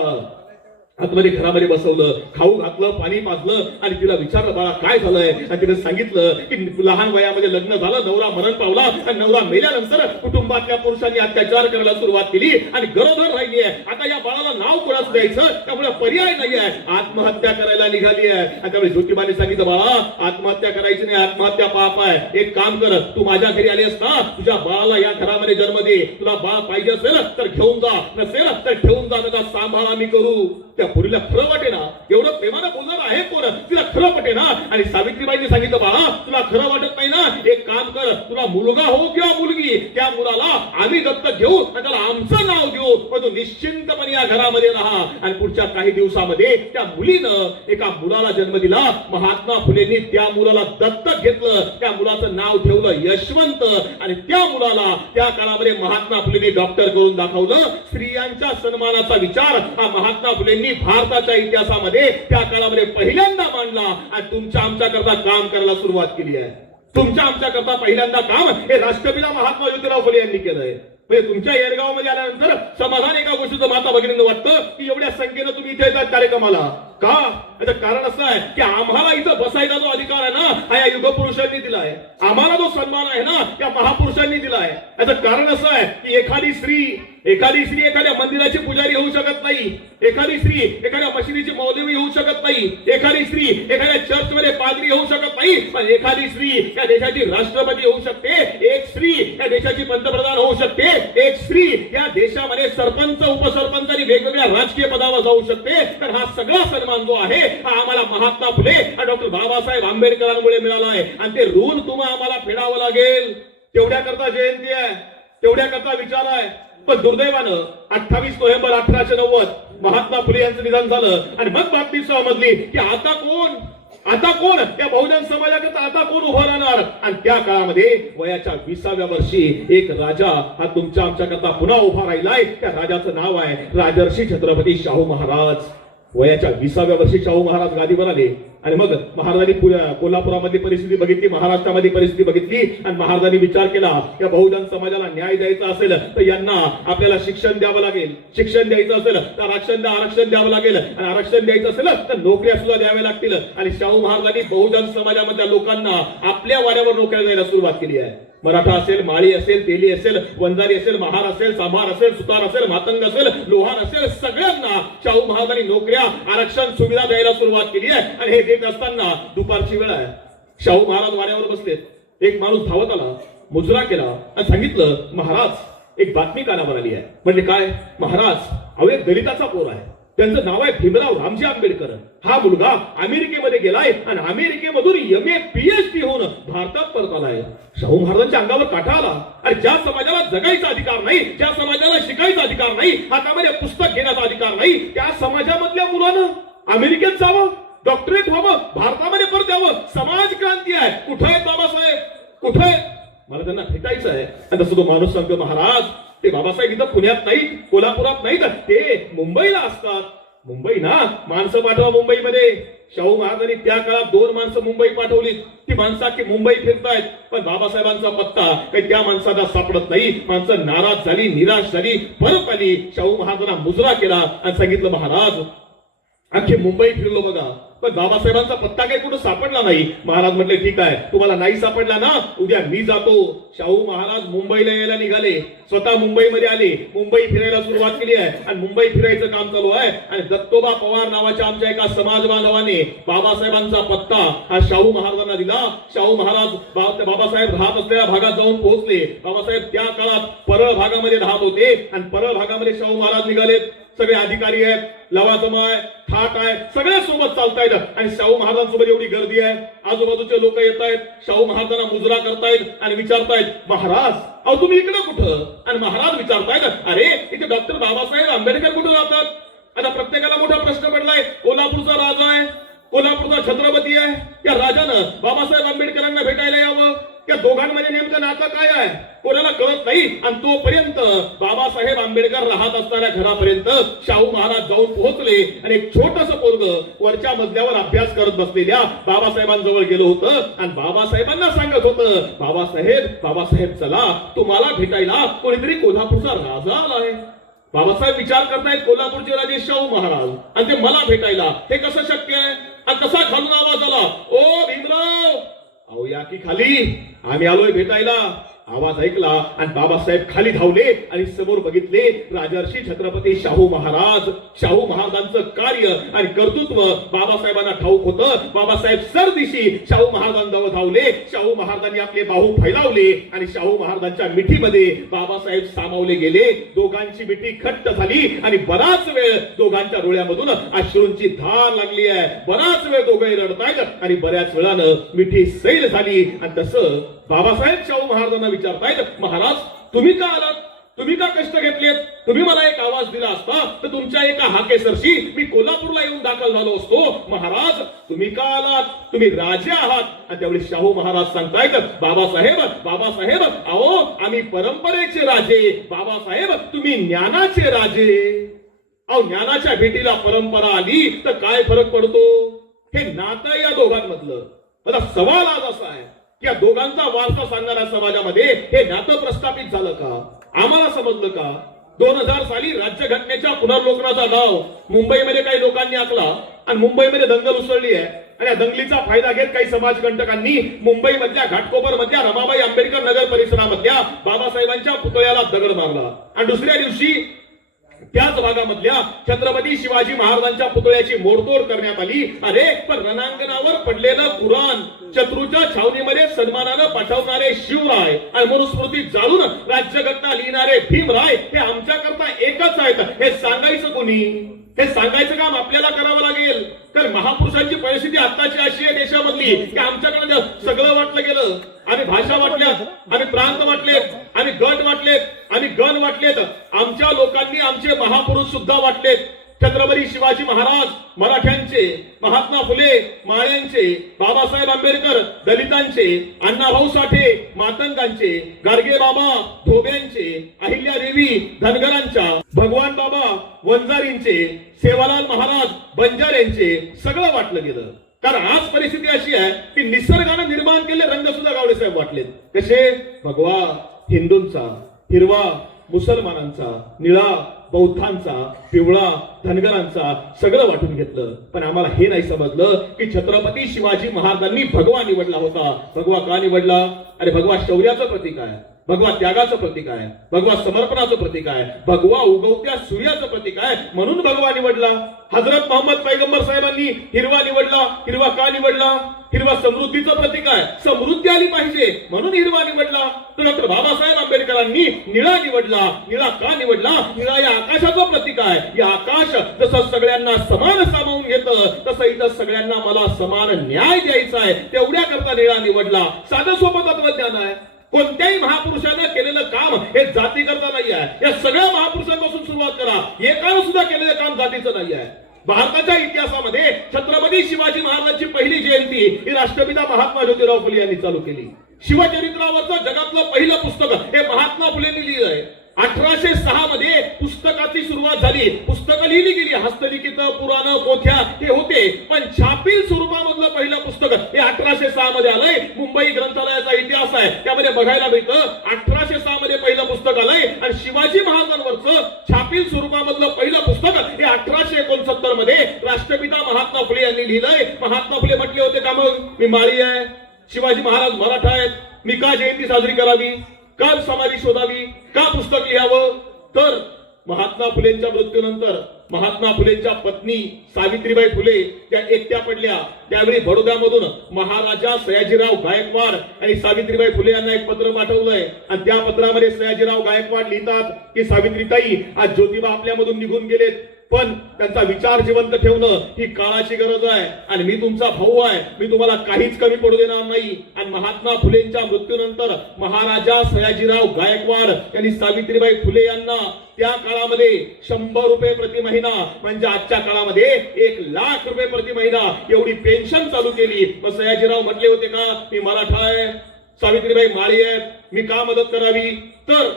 आतमध्ये घरामध्ये बसवलं, खाऊ घातलं, पाणी पाजलं आणि तिला विचारलं, बाळा काय झालंय. आणि तिने सांगितलं की लहान वयामध्ये लग्न झालं, नवरा मरण पावला आणि नवरा मेल्यानंतर कुटुंबातल्या पुरुषांनी अत्याचार करायला सुरुवात केली आणि गरोदर राहिली आहे. आता या बाळाला नाव कोणाचं द्यायचं, त्यामुळे पर्याय नाही आहे, आत्महत्या करायला निघाली आहे. आणि त्यामुळे ज्योतिबाने सांगितलं, बाळा आत्महत्या करायची नाही, आत्महत्या पाप आहे. एक काम कर, तू माझ्या घरी आलीस ना, तुझ्या बाळाला या घरामध्ये जन्म दे, तुला बाळ पाहिजे असेल तर घेऊन जा, नसेल तर ठेवून जा, नका सांभाळ आम्ही करू. त्या पुरीला खरं वाटे ना, एवढं प्रेमानं बोलणार आहे कोण, तिला खरं वाटे ना. आणि सावित्रीबाईंनी सांगितलं, बाळा तुला खरं वाटत नाही ना, एक काम कर, तुला मुलगा हो किंवा मुलगी, त्या मुलाला आम्ही दत्तक घेऊ आणि त्याला आमचं नाव देऊ, पण तू निश्चिंतपणे या घरामध्ये राहा. आणि पुढच्या काही दिवसामध्ये त्या मुलीनं एका मुलाला जन्म दिला. महात्मा फुलेंनी त्या मुलाला दत्तक घेतलं, त्या मुलाचं नाव ठेवलं यशवंत. आणि त्या मुलाला त्या काळामध्ये महात्मा फुलेंनी डॉक्टर करून दाखवलं. स्त्रियांच्या सन्मानाचा विचार हा महात्मा फुलेंनी भारताच्या इतिहासामध्ये त्या काळामध्ये पहिल्यांदा मांडला आणि तुमच्या आमच्या करता काम करायला सुरुवात केली आहे. तुमच्या आमच्या करता पहिल्यांदा काम हे राष्ट्रपिता महात्मा ज्योतिराव फुले यांनी केलंय. म्हणजे तुमच्या येरगावमध्ये आल्यानंतर समाधान एका गोष्टीचं माता भगिनींना वाटतं की एवढ्या संख्येनं तुम्ही इथे येतात कार्यक्रमाला का. याचं कारण असं आहे की आम्हाला इथं बसायचा जो अधिकार आहे ना, हा या युगपुरुषांनी दिलाय. आम्हाला जो सन्मान आहे ना, या महापुरुषांनी दिलाय. याचं कारण असं आहे की एखादी स्त्री एखाद्या मंदिराची पुजारी होऊ शकत नाही, एखादी स्त्री एखाद्या मशिदीची मौलवी होऊ शकत नाही, एखादी स्त्री एखाद्या चर्चमध्ये पादरी होऊ शकत नाही, पण एखादी स्त्री या देशाची राष्ट्रपती होऊ शकते, एक स्त्री या देशाची पंतप्रधान होऊ शकते, एक स्त्री या देशामध्ये सरपंच उपसरपंच आणि वेगवेगळ्या राजकीय पदावर जाऊ शकते. तर हा सगळा सन्मान जो आहे हा आम्हाला महात्मा फुले आणि डॉक्टर बाबासाहेब आंबेडकरांमुळे मिळाला आहे. आणि ते ऋण तुम्हाला आम्हाला फेडावं लागेल. तेवढ्या करता जयंती आहे, तेवढ्या करता विचार आहे. पण दुर्दैवानं 28 नोव्हेंबर 1890 महात्मा फुले यांचं निधन झालं. आणि मग बातमी समजली की आता कोण या बहुजन समाजाकरता आता कोण उभं राहणार. आणि त्या काळामध्ये वयाच्या 20व्या वर्षी एक राजा हा तुमच्या आमच्या करता पुन्हा उभा राहिलाय. त्या राजाचं नाव आहे राजर्षी छत्रपती शाहू महाराज. वयाच्या 20व्या वर्षी शाहू महाराज गादीवर आले. आणि मग महाराजांनी कोल्हापुरामधली परिस्थिती बघितली, महाराष्ट्रामध्ये परिस्थिती बघितली आणि महाराजांनी विचार केला या बहुजन समाजाला न्याय द्यायचा असेल तर यांना आपल्याला शिक्षण द्यावं लागेल, शिक्षण द्यायचं असेल तर आरक्षण द्यावं लागेल, आणि आरक्षण द्यायचं असेल तर नोकऱ्या सुद्धा द्याव्या लागतील. आणि शाहू महाराजांनी बहुजन समाजामधल्या लोकांना आपल्या वाड्यावर नोकऱ्या द्यायला सुरुवात केली आहे. मराठा असेल, माळी असेल, तेली असेल, वंजारी असेल, महार असेल, सांभार असेल, सुतार असेल, मातंग असेल, लोहार असेल, सगळ्यांना शाहू महाराजांनी नोकऱ्या, आरक्षण, सुविधा द्यायला सुरुवात केली आहे. आणि हे देत असताना दुपारची वेळ आहे. शाहू महाराज वाड्यावर बसलेत. एक माणूस धावत आला, मुजरा केला आणि सांगितलं, महाराज एक बातमी कानावर आली आहे. म्हणजे काय महाराज, अहो एक दलिताचा पोर आहे, त्यांचं नाव आहे भीमराव रामजी आंबेडकर. हा मुलगा अमेरिकेमध्ये गेलाय आणि अमेरिकेमधून MA PhD होऊन भारतात परत आलाय. शाहू महाराजांच्या अंगावर काटा आला. आणि ज्या समाजाला जगायचा अधिकार नाही, ज्या समाजाला शिकायचा अधिकार नाही, हातामध्ये पुस्तक घेण्याचा अधिकार नाही, त्या समाजामधल्या मुलानं अमेरिकेत जावं, डॉक्टरेट व्हावं, भारतामध्ये परत यावं. समाज क्रांती आहे. कुठे आहेत बाबासाहेब, कुठे? मला त्यांना भेटायचं आहे. आणि तसं तो माणूस सांगतो, महाराज ते बाबासाहेब इथं पुण्यात नाहीत, कोल्हापुरात नाहीत, ते मुंबईला असतात. मुंबई ना, माणसं पाठवा मुंबईमध्ये. शाहू महाराजांनी त्या काळात 2 माणसं मुंबई पाठवली. ती माणसं की मुंबई फिरतायत, पण बाबासाहेबांचा पत्ता काही त्या माणसाला सापडत नाही. माणसं नाराज झाली, निराश झाली, परत आली. शाहू महाराजांना मुजरा केला आणि सांगितलं, महाराज अख्खी मुंबई फिरलो बघा, पण बाबासाहेबांचा पत्ता काही कुठं सापडला नाही. महाराज म्हटले, ठीक आहे, तुम्हाला नाही सापडला ना, उद्या मी जातो. शाहू महाराज मुंबईला यायला निघाले, स्वतः मुंबईमध्ये आले, मुंबई फिरायला सुरुवात केली आहे आणि मुंबई फिरायचं काम चालू आहे. आणि दत्तोबा पवार नावाच्या आमच्या एका समाज बांधवाने बाबासाहेबांचा पत्ता हा शाहू महाराजांना दिला. शाहू महाराज बाबासाहेब राहत असलेल्या भागात जाऊन पोहोचले. बाबासाहेब त्या काळात परळ भागामध्ये राहत होते आणि परळ भागामध्ये शाहू महाराज निघालेत. सगळे अधिकारी आहेत, लवाजमा आहे, थाट आहे, सगळ्या सोबत चालतायत. आणि शाहू महाराजांसोबत एवढी गर्दी आहे, आजूबाजूचे लोक येत आहेत, शाहू महाराजांना मुजरा करतायत आणि विचारतायत, महाराज अहो तुम्ही इकडे कुठं? आणि महाराज विचारतायत, अरे इथे डॉक्टर बाबासाहेब आंबेडकर कुठं राहतात? आता प्रत्येकाला काय आहे कोणाला कळत नाही. आणि तोपर्यंत बाबासाहेब आंबेडकर राहत असणाऱ्या घरापर्यंत शाहू महाराज जाऊन पोहोचले आणि एक छोटस पोरग वरच्या मजल्यावर अभ्यास करत बसलेल्या बाबासाहेबांजवळ गेलो होतं आणि बाबासाहेबांना सांगत होतं, बाबासाहेब चला, तुम्हाला भेटायला कोणीतरी कोल्हापूरचा राजा आलाय. बाबासाहेब विचार करतायत कोल्हापूरचे राजे शाहू महाराज आणि ते मला भेटायला, हे कसं शक्य आहे. आणि कसा खालून आवाज आला, ओ भीमराव, अहो या की खाली, आम्ही आलोय भेटायला. आवाज ऐकला आणि बाबासाहेब खाली धावले आणि समोर बघितले राजर्षी छत्रपती शाहू महाराजांचं कार्य आणि कर्तृत्व बाबासाहेबांना ठाऊक होतं. बाबासाहेब सरदिशी शाहू महाराजांजवळ धावले. शाहू महाराजांनी आपले बाहू फैलावले आणि शाहू महाराजांच्या मिठीमध्ये बाबासाहेब सामावले गेले. दोघांची मिठी घट्ट झाली आणि बराच वेळ दोघांच्या डोळ्यामधून अश्रूंची धार लागली आहे. बराच वेळ दोघे रडतायत आणि बऱ्याच वेळानं मिठी सैल झाली. आणि तसं बाबासाहेब शाहू महाराजांना विचारतायत, महाराज तुम्ही का आलात, तुम्ही का कष्ट घेतलेत, तुम्ही मला एक आवाज दिला असता तर तुमच्या एका हाकेसरशी मी कोल्हापूरला येऊन दाखल झालो असतो. महाराज तुम्ही का आलात, तुम्ही राजे आहात. आणि त्यावेळी शाहू महाराज सांगतायत, बाबासाहेब अहो आम्ही परंपरेचे राजे, बाबासाहेब तुम्ही ज्ञानाचे राजे. अहो ज्ञानाच्या भेटीला परंपरा आली तर काय फरक पडतो. हे नातं या दोघांमधलं. आता सवाल आज असा आहे या दोघांचा वारसा सांगणाऱ्या समाजामध्ये हे नातं प्रस्थापित झालं का, आम्हाला समजलं का. 2000 साली राज्यघटनेच्या पुनर्लोकनाचा डाव मुंबईमध्ये काही लोकांनी आखला आणि मुंबईमध्ये दंगल उसळली आहे. आणि या दंगलीचा फायदा घेत काही समाजकंटकांनी मुंबईमधल्या घाटकोपर मधल्या रमाबाई आंबेडकर नगर परिसरामधल्या बाबासाहेबांच्या पुतळ्याला दगड मारला आणि दुसऱ्या दिवशी त्याच भागामधल्या छत्रपती शिवाजी महाराजांच्या पुतळ्याची मोडतोड करण्यात आली. अरे पण रणांगणावर पडलेलं कुराण, शत्रूच्या छावणीमध्ये सन्मानानं पाठवणारे शिवराय आणि मनुस्मृती जाळून राज्यघटना लिहिणारे भीमराय हे आमच्याकरता एकच आहेत. हे सांगायचं कोणी, हे सांगायचं काम आपल्याला करावं लागेल. तर महापुरुषांची परिस्थिती आत्ताची अशी आहे देशामधली की आमच्याकडे सगळं वाटलं गेलं. आम्ही भाषा वाटल्यात, आम्ही प्रांत वाटलेत, आम्ही गट वाटलेत, आम्ही गण वाटलेत. आमच्या लोकांनी आमचे महापुरुष सुद्धा वाटलेत. छत्रपती शिवाजी महाराज मराठ्यांचे, महात्मा फुले माळ्यांचे, बाबासाहेब आंबेडकर दलितांचे, अण्णाभाऊ साठे मातंगांचे, गाडगे बाबा धोब्यांचे, अहिल्यादेवी धनगरांच्या, भगवान बाबा वंजारींचे, सेवालाल महाराज बंजाऱ्यांचे सगळं वाटलं गेलं. कारण आज परिस्थिती अशी आहे की निसर्गाने निर्माण केले रंग सुद्धा गावडे साहेब वाटलेत. कसे, भगवा हिंदूंचा, हिरवा मुसलमानांचा, निळा बौद्धांचा, पिवळा धनगरांचा सगळं वाटून घेतलं. पण आम्हाला हे नाही समजलं की छत्रपती शिवाजी महाराजांनी भगवा निवडला होता. भगवा का निवडला. अरे भगवा शौर्याचं प्रतीक आहे, भगवा त्यागाचं प्रतीक आहे, भगवा समर्पणाचं प्रतीक आहे, भगवा उगवत्या सूर्याचं प्रतीक आहे, म्हणून भगवा निवडला. हजरत मोहम्मद पैगंबर साहेबांनी हिरवा निवडला. हिरवा का निवडला. हिरवा समृद्धीचं प्रतीक आहे, समृद्धी आली पाहिजे म्हणून हिरवा निवडला. तर डॉक्टर बाबासाहेब आंबेडकरांनी निळा निवडला. निळा का निवडला. निळा या आकाशाचं प्रतीक आहे. या आकाश जसं सगळ्यांना समान सामावून घेतं तसं इथं सगळ्यांना मला समान न्याय द्यायचा आहे, तेवढ्या करता निळा निवडला. साधं सोपं तत्वज्ञान आहे. कोणत्याही महापुरुषानं केलेलं काम हे जाती करता नाही आहे. या सगळ्या महापुरुषांपासून सुरुवात करा. एकानं सुद्धा केलेलं काम जातीचं नाही आहे. भारताच्या इतिहासामध्ये छत्रपती शिवाजी महाराजांची पहिली जयंती ही राष्ट्रपिता महात्मा ज्योतिराव फुले यांनी चालू केली. शिवचरित्रावरचं जगातलं पहिलं पुस्तक हे महात्मा फुलेंनी लिहिलंय. 1806 मध्ये पुस्तकाची सुरुवात झाली. पुस्तकं लिहिली गेली, हस्तलिखित पुराण पोथ्या हे होते, पण छापील स्वरूपामधलं पहिलं पुस्तक हे 1806 मध्ये आलंय. मुंबई ग्रंथालयाचा इतिहास आहे त्यामध्ये बघायला मिळतं 1806 मध्ये पहिलं पुस्तक आलंय. आणि शिवाजी महाराजांवरचं छापील स्वरूपामधलं पहिलं पुस्तक हे 1869 मध्ये राष्ट्रपिता महात्मा फुले यांनी लिहिलंय. महात्मा फुले म्हटले होते का मग मी माळी आहे, शिवाजी महाराज मराठा आहेत, मी का जयंती साजरी करावी, का समाधी शोधावी, का पुस्तक लिहावं. तर महात्मा फुलेंच्या मृत्यूनंतर महात्मा फुलेंच्या पत्नी सावित्रीबाई फुले त्या एकट्या पडल्या. त्यावेळी बडोद्यामधून महाराजा सयाजीराव गायकवाड आणि सावित्रीबाई फुले यांना एक पत्र पाठवलंय. आणि त्या पत्रामध्ये सयाजीराव गायकवाड लिहितात की सावित्रीताई, आज ज्योतिबा आपल्यामधून निघून गेलेत, पण त्यांचा विचार जिवंत ठेवणं ही काळाची गरज आहे. आणि मी तुमचा भाऊ आहे, मी तुम्हाला काहीच कमी पडू देणार नाही. आणि महात्मा फुलेंच्या मृत्यूनंतर महाराजा सयाजीराव गायकवाड यांनी सावित्रीबाई फुले यांना त्या काळामध्ये 100 रुपये प्रति महिना म्हणजे आजच्या काळामध्ये 1,00,000 रुपये प्रति महिना एवढी पेन्शन चालू केली. मग सयाजीराव म्हटले होते का मी मराठा आहे, सावित्रीबाई माळी आहेत, मी का मदत करावी? तर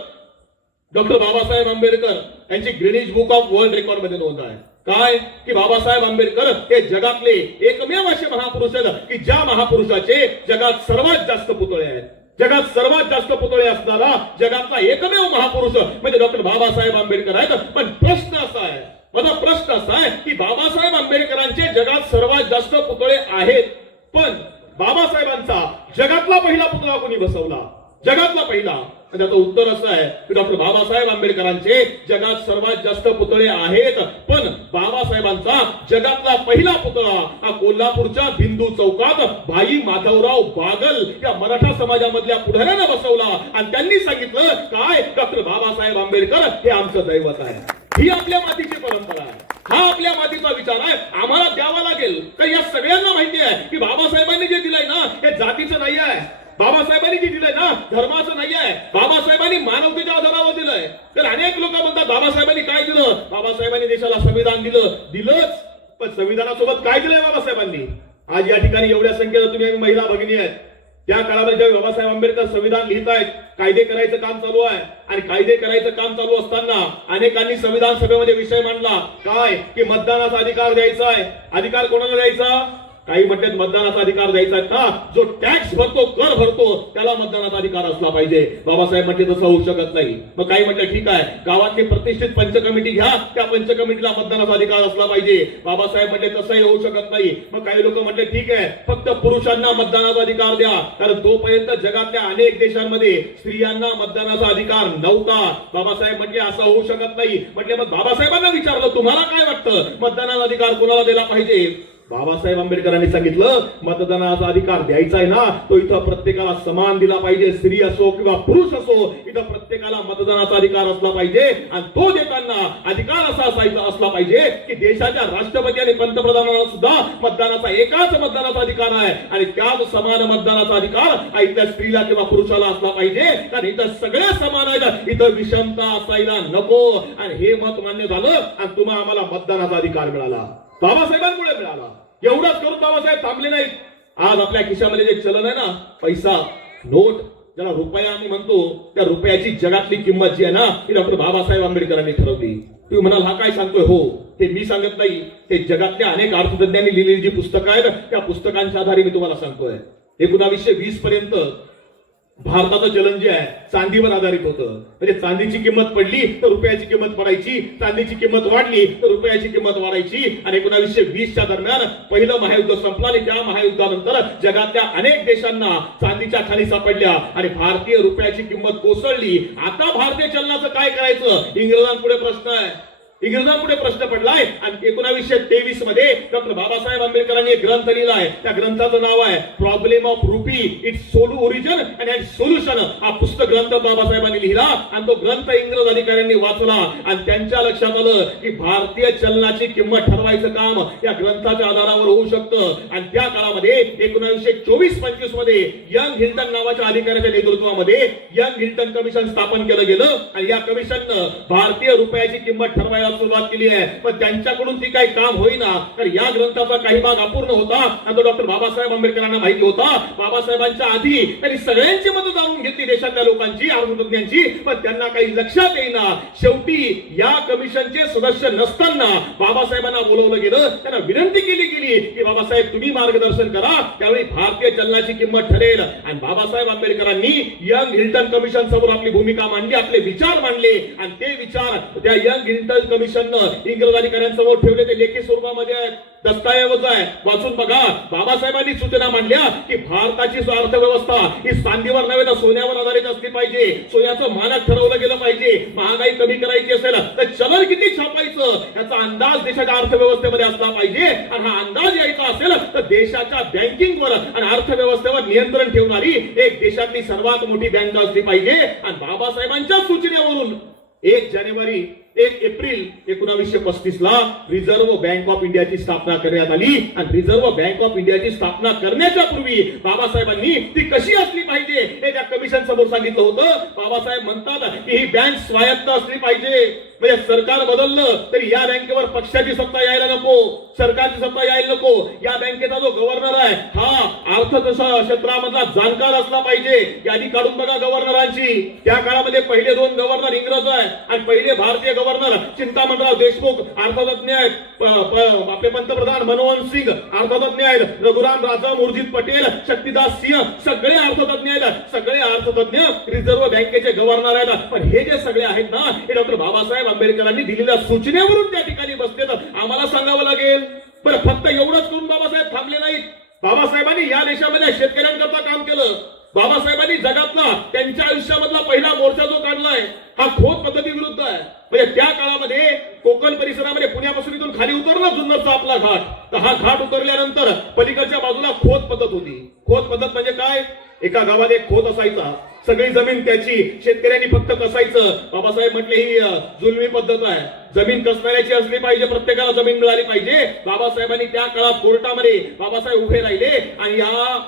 डॉक्टर बाबासाहेब आंबेडकर यांची Greenidge book of world record मध्ये नोंद आहे. काय की बाबासाहेब आंबेडकर हे जगातले एकमेव असे महापुरुष आहेत की ज्या महापुरुषाचे जगात सर्वात जास्त पुतळे आहेत. जगात सर्वात जास्त पुतळे असणारा जगातला एकमेव महापुरुष म्हणजे डॉक्टर बाबासाहेब आंबेडकर आहेत. पण प्रश्न असा आहे, माझा प्रश्न असा आहे की बाबासाहेब आंबेडकरांचे जगात सर्वात जास्त पुतळे आहेत, पण बाबासाहेबांचा जगातला पहिला पुतळा कोणी बसवला? जगातला पहिला. म्हणजे आता उत्तर असं आहे की डॉक्टर बाबासाहेब आंबेडकरांचे जगात सर्वात जास्त पुतळे आहेत, पण बाबासाहेबांचा जगातला पहिला पुतळा हा कोल्हापूरच्या बिंदू चौकात भाई माधवराव बागल या मराठा समाजामधल्या पुढाऱ्यानं बसवला. आणि त्यांनी सांगितलं काय, डॉक्टर बाबासाहेब आंबेडकर हे आमचं दैवत आहे. ही आपल्या मातीची परंपरा आहे, हा आपल्या मातीचा विचार आहे. आम्हाला द्यावा लागेल. तर या सगळ्यांना माहिती आहे की बाबासाहेबांनी जे दिलंय ना हे जातीचं नाही आहे, बाबासाहेबांनी जे दिलंय ना धर्माचं नाही आहे, बाबासाहेबांनी मानवतेच्या आधारावर दिलंय. तर अनेक लोक म्हणतात बाबासाहेबांनी काय दिलं? बाबासाहेबांनी देशाला संविधान दिलंच, पण संविधानासोबत काय दिलंय बाबासाहेबांनी? आज या ठिकाणी एवढ्या संख्येनं तुम्ही महिला भगिनी आहेत. त्या काळामध्ये जेव्हा बाबासाहेब आंबेडकर संविधान लिहित आहेत, कायदे करायचं काम चालू आहे. आणि कायदे करायचं काम चालू असताना अनेकांनी संविधान सभेमध्ये विषय मांडला काय की मतदानाचा अधिकार द्यायचा आहे. अधिकार कोणाला द्यायचा? काही म्हणतात मतदानाचा अधिकार द्यायचा आहे ना, जो टॅक्स भरतो, कर भरतो, त्याला मतदानाचा अधिकार असला पाहिजे. बाबासाहेब म्हणते तसं होऊ शकत नाही. मग काही म्हणतात ठीक आहे, गावातली प्रतिष्ठित पंच कमिटी घ्या, त्या पंच कमिटीला मतदानाचा अधिकार असला पाहिजे. बाबासाहेब म्हणते तसंही होऊ शकत नाही. मग काही लोक म्हणले ठीक आहे, फक्त पुरुषांना मतदानाचा अधिकार द्या, कारण तोपर्यंत जगातल्या अनेक देशांमध्ये स्त्रियांना मतदानाचा अधिकार नव्हता. बाबासाहेब म्हटले असं होऊ शकत नाही. म्हटले मग बाबासाहेबांना विचारलं तुम्हाला काय वाटतं, मतदानाचा अधिकार कोणाला दिला पाहिजे? बाबासाहेब आंबेडकरांनी सांगितलं मतदानाचा अधिकार द्यायचा आहे ना, तो इथं प्रत्येकाला समान दिला पाहिजे. स्त्री असो किंवा पुरुष असो, इथं प्रत्येकाला मतदानाचा अधिकार असला पाहिजे. आणि तो देताना अधिकार असा असला पाहिजे की देशाच्या राष्ट्रपती आणि पंतप्रधानांना सुद्धा एकाच मतदानाचा अधिकार आहे. आणि त्याच समान मतदानाचा अधिकार हा इथल्या स्त्रीला किंवा पुरुषाला असला पाहिजे, कारण इथं सगळ्या समान आहेत. इथं विषमता असायला नको. आणि हे मत मान्य झालं आणि तुम्हाला आम्हाला मतदानाचा अधिकार मिळाला, बाबासाहेबांमुळे मिळाला. एवढंच करून बाबासाहेब थांबले नाहीत. आज आपल्या खिशामध्ये जे चलन आहे ना, पैसा, नोट, ज्याला रुपया आम्ही म्हणतो, त्या रुपयाची जगातली किंमत जी आहे ना, ही डॉक्टर बाबासाहेब आंबेडकरांनी ठरवली. तुम्ही म्हणाल हा काय सांगतोय? हो, ते मी सांगत नाही, ते जगातल्या अनेक अर्थतज्ञांनी लिहिलेली जी पुस्तकं आहेत त्या पुस्तकांच्या आधारे मी तुम्हाला सांगतोय. 1920 पर्यंत भारताचं चलन जे आहे चांदीवर आधारित होतं. म्हणजे चांदीची किंमत पडली तर रुपयाची किंमत पडायची, चांदीची किंमत वाढली तर रुपयाची किंमत वाढायची. आणि 1920च्या दरम्यान पहिलं महायुद्ध संपलं आणि त्या महायुद्धानंतर जगातल्या अनेक देशांना चांदीच्या खाली सापडल्या आणि भारतीय रुपयाची किंमत कोसळली. आता भारतीय चलनाचं काय करायचं? इंग्रजांपुढे प्रश्न आहे. इंग्रजांपुढे प्रश्न पडलाय. आणि 1923 मध्ये डॉक्टर बाबासाहेब आंबेडकरांनी एक ग्रंथ लिहिलाय. त्या ग्रंथाचं नाव आहे problem of rupee, its origin and it's solution. हा पुस्तक ग्रंथ बाबासाहेबांनी लिहिला आणि तो ग्रंथ इंग्रज अधिकाऱ्यांनी वाचला आणि त्यांच्या लक्षात आलं की भारतीय चलनाची किंमत ठरवायचं काम या ग्रंथाच्या आधारावर होऊ शकतं. आणि त्या काळामध्ये 1924-25 मध्ये यंग हिल्टन नावाच्या अधिकाऱ्याच्या नेतृत्वामध्ये यंग हिल्टन कमिशन स्थापन केलं गेलं. आणि या कमिशननं भारतीय रुपयाची किंमत ठरवायला सुरुवात केली आहे. पण त्यांच्याकडून ती काही काम होईना, तर या ग्रंथाचा काही भाग अपूर्ण होता आणि तो डॉक्टर बाबासाहेब आंबेडकरांना माहिती होता. बाबासाहेबांच्या आधी त्यांनी सगळ्यांची मतं जाणून घेतली, देशातल्या लोकांची, अर्थतज्ञांची, पण त्यांना काही लक्षात येईना. शेवटी या कमिशनचे सदस्य नसताना बाबासाहेबांना बोलवलं गेलं, त्यांना विनंती केली गेली की बाबासाहेब तुम्ही मार्गदर्शन करा, त्यावेळी भारतीय चलनाची किंमत ठरेल. आणि बाबासाहेब आंबेडकरांनी यंग हिल्टन कमिशन समोर आपली भूमिका मांडली, आपले विचार मांडले. आणि ते विचार त्या यंग हिल्टन कमिशननं इंग्रज अधिकाऱ्यांसमोर ठेवले. ते लेखी स्वरूपामध्ये आहेत, दस्तऐवज आहे, वाचून बघा. बाबासाहेबांनी सूचना मांडल्या की भारताची अर्थव्यवस्था ही चांदीवर नव्हे तर सोन्यावर आधारित असली पाहिजे. सोन्याचं मानक ठरवलं गेलं पाहिजे. महागाई कमी करायची असेल तर चलन किती छापायचं याचा अंदाज देशाच्या अर्थव्यवस्थेमध्ये असला पाहिजे. आणि हा अंदाज यायचा असेल तर देशाच्या बँकिंगवर आणि अर्थव्यवस्थेवर नियंत्रण ठेवणारी एक देशातली सर्वात मोठी बँक असली पाहिजे. आणि बाबासाहेबांच्या सूचनेवरून 1 जानेवारी 1 एप्रिल 1935 ला रिझर्व्ह बँक ऑफ इंडियाची स्थापना करण्यात आली आणि रिझर्व्ह बँक ऑफ इंडियाची स्थापना करण्याच्या पूर्वी बाबासाहेबांनी ती कशी असली पाहिजे हे त्या कमिशन समोर सांगितलं होतं. बाबासाहेब म्हणतात की ही बँक स्वायत्त असली पाहिजे. म्हणजे सरकार बदललं तरी या बँकेवर पक्षाची सत्ता यायला नको, सरकारची सत्ता यायला नको. या बँकेचा जो गव्हर्नर आहे हा क्षेत्रामधला जाणकार असला पाहिजे. यादी काढून बघा गव्हर्नरांची. त्या काळामध्ये पहिले 2 गव्हर्नर इंग्रज आहे आणि पहिले भारतीय गव्हर्नर चिंतामणराव देशमुख अर्थतज्ञ आहेत. आपले पंतप्रधान मनमोहन सिंग अर्थतज्ञ आहेत. रघुराम राजम, उर्जित पटेल, शक्तिदास सिंह सगळे अर्थतज्ञ आहेत. सगळे अर्थतज्ञ रिझर्व्ह बँकेचे गव्हर्नर आहेत. पण हे जे सगळे आहेत ना हे डॉक्टर बाबासाहेब आंबेडकरांनी दिलेल्या सूचनेवरून त्या ठिकाणी बसलेत. आम्हाला सांगावं लागेल. बरं फक्त एवढंच करून बाबासाहेब थांबले नाहीत. बाबासाहेबांनी या देशामध्ये शेतकऱ्यांकरता काम केलं. बाबासाहेबांनी जगातला त्यांच्या आयुष्यामधला पहिला मोर्चा जो काढलाय हा खोत पद्धती विरुद्ध आहे. म्हणजे त्या काळामध्ये कोकण परिसरामध्ये पुण्यापासून इथून खाली उतरला जुन्नरचा आपला घाट, तर हा घाट उतरल्यानंतर पलीकडच्या बाजूला खोत पद्धत होती. खोत पद्धत म्हणजे काय? एका गावात एक खोत असायचा, सगळी जमीन त्याची, शेतकऱ्यांनी फक्त कसायचं. बाबासाहेब म्हटले ही जुलमी पद्धत आहे, जमीन कसणाऱ्याची असली पाहिजे, प्रत्येकाला जमीन मिळाली पाहिजे. बाबासाहेबांनी त्या काळात कोर्टामध्ये बाबासाहेब उभे राहिले आणि या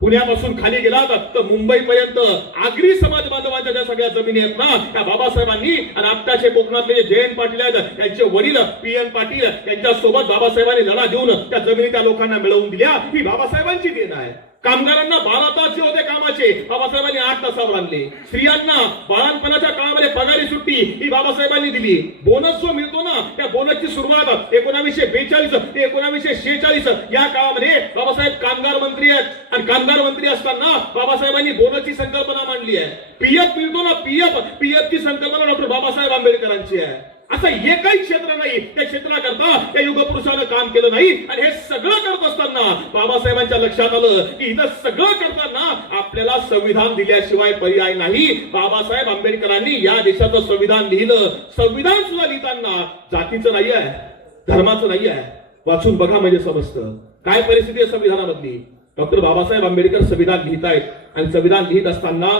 पुण्यापासून खाली गेला तर मुंबईपर्यंत आगरी समाज बांधवांच्या ज्या सगळ्या जमिनी आहेत ना त्या बाबासाहेबांनी आणि आत्ताचे कोकणातले जे जयंत पाटील आहेत त्यांचे वडील PN पाटील यांच्या सोबत बाबासाहेबांनी लढा देऊन त्या जमिनी त्या लोकांना मिळवून दिल्या. ही बाबासाहेबांची देण आहे. कामगारांना 12 तास जे होते कामाचे बाबासाहेबांनी 8 तासावर आणले. स्त्रियांना बाळांपणाच्या काळामध्ये पगारी सुट्टी ही बाबासाहेबांनी दिली. बोनस जो मिळतो ना त्या बोनसची सुरुवात 1942 ते 1946 या काळामध्ये बाबासाहेब कामगार मंत्री आहेत आणि कामगार मंत्री असताना बाबासाहेबांनी बोनसची संकल्पना मांडली आहे. PF मिळतो ना PF ची संकल्पना डॉक्टर बाबासाहेब आंबेडकरांची आहे. असं एकही क्षेत्र नाही त्या क्षेत्राकरता त्या युगपुरुषानं काम केलं नाही. आणि हे सगळं करत असताना बाबासाहेबांच्या लक्षात आलं की इथं सगळं करताना आपल्याला संविधान दिल्याशिवाय पर्याय नाही. बाबासाहेब आंबेडकरांनी या देशाचं संविधान लिहिलं. संविधान सुद्धा लिहिताना जातीचं नाही आहे, धर्माचं नाही आहे. वाचून बघा म्हणजे समजतं काय परिस्थिती आहे संविधानामधली. डॉक्टर बाबासाहेब आंबेडकर संविधान लिहित आहेत आणि संविधान लिहित असताना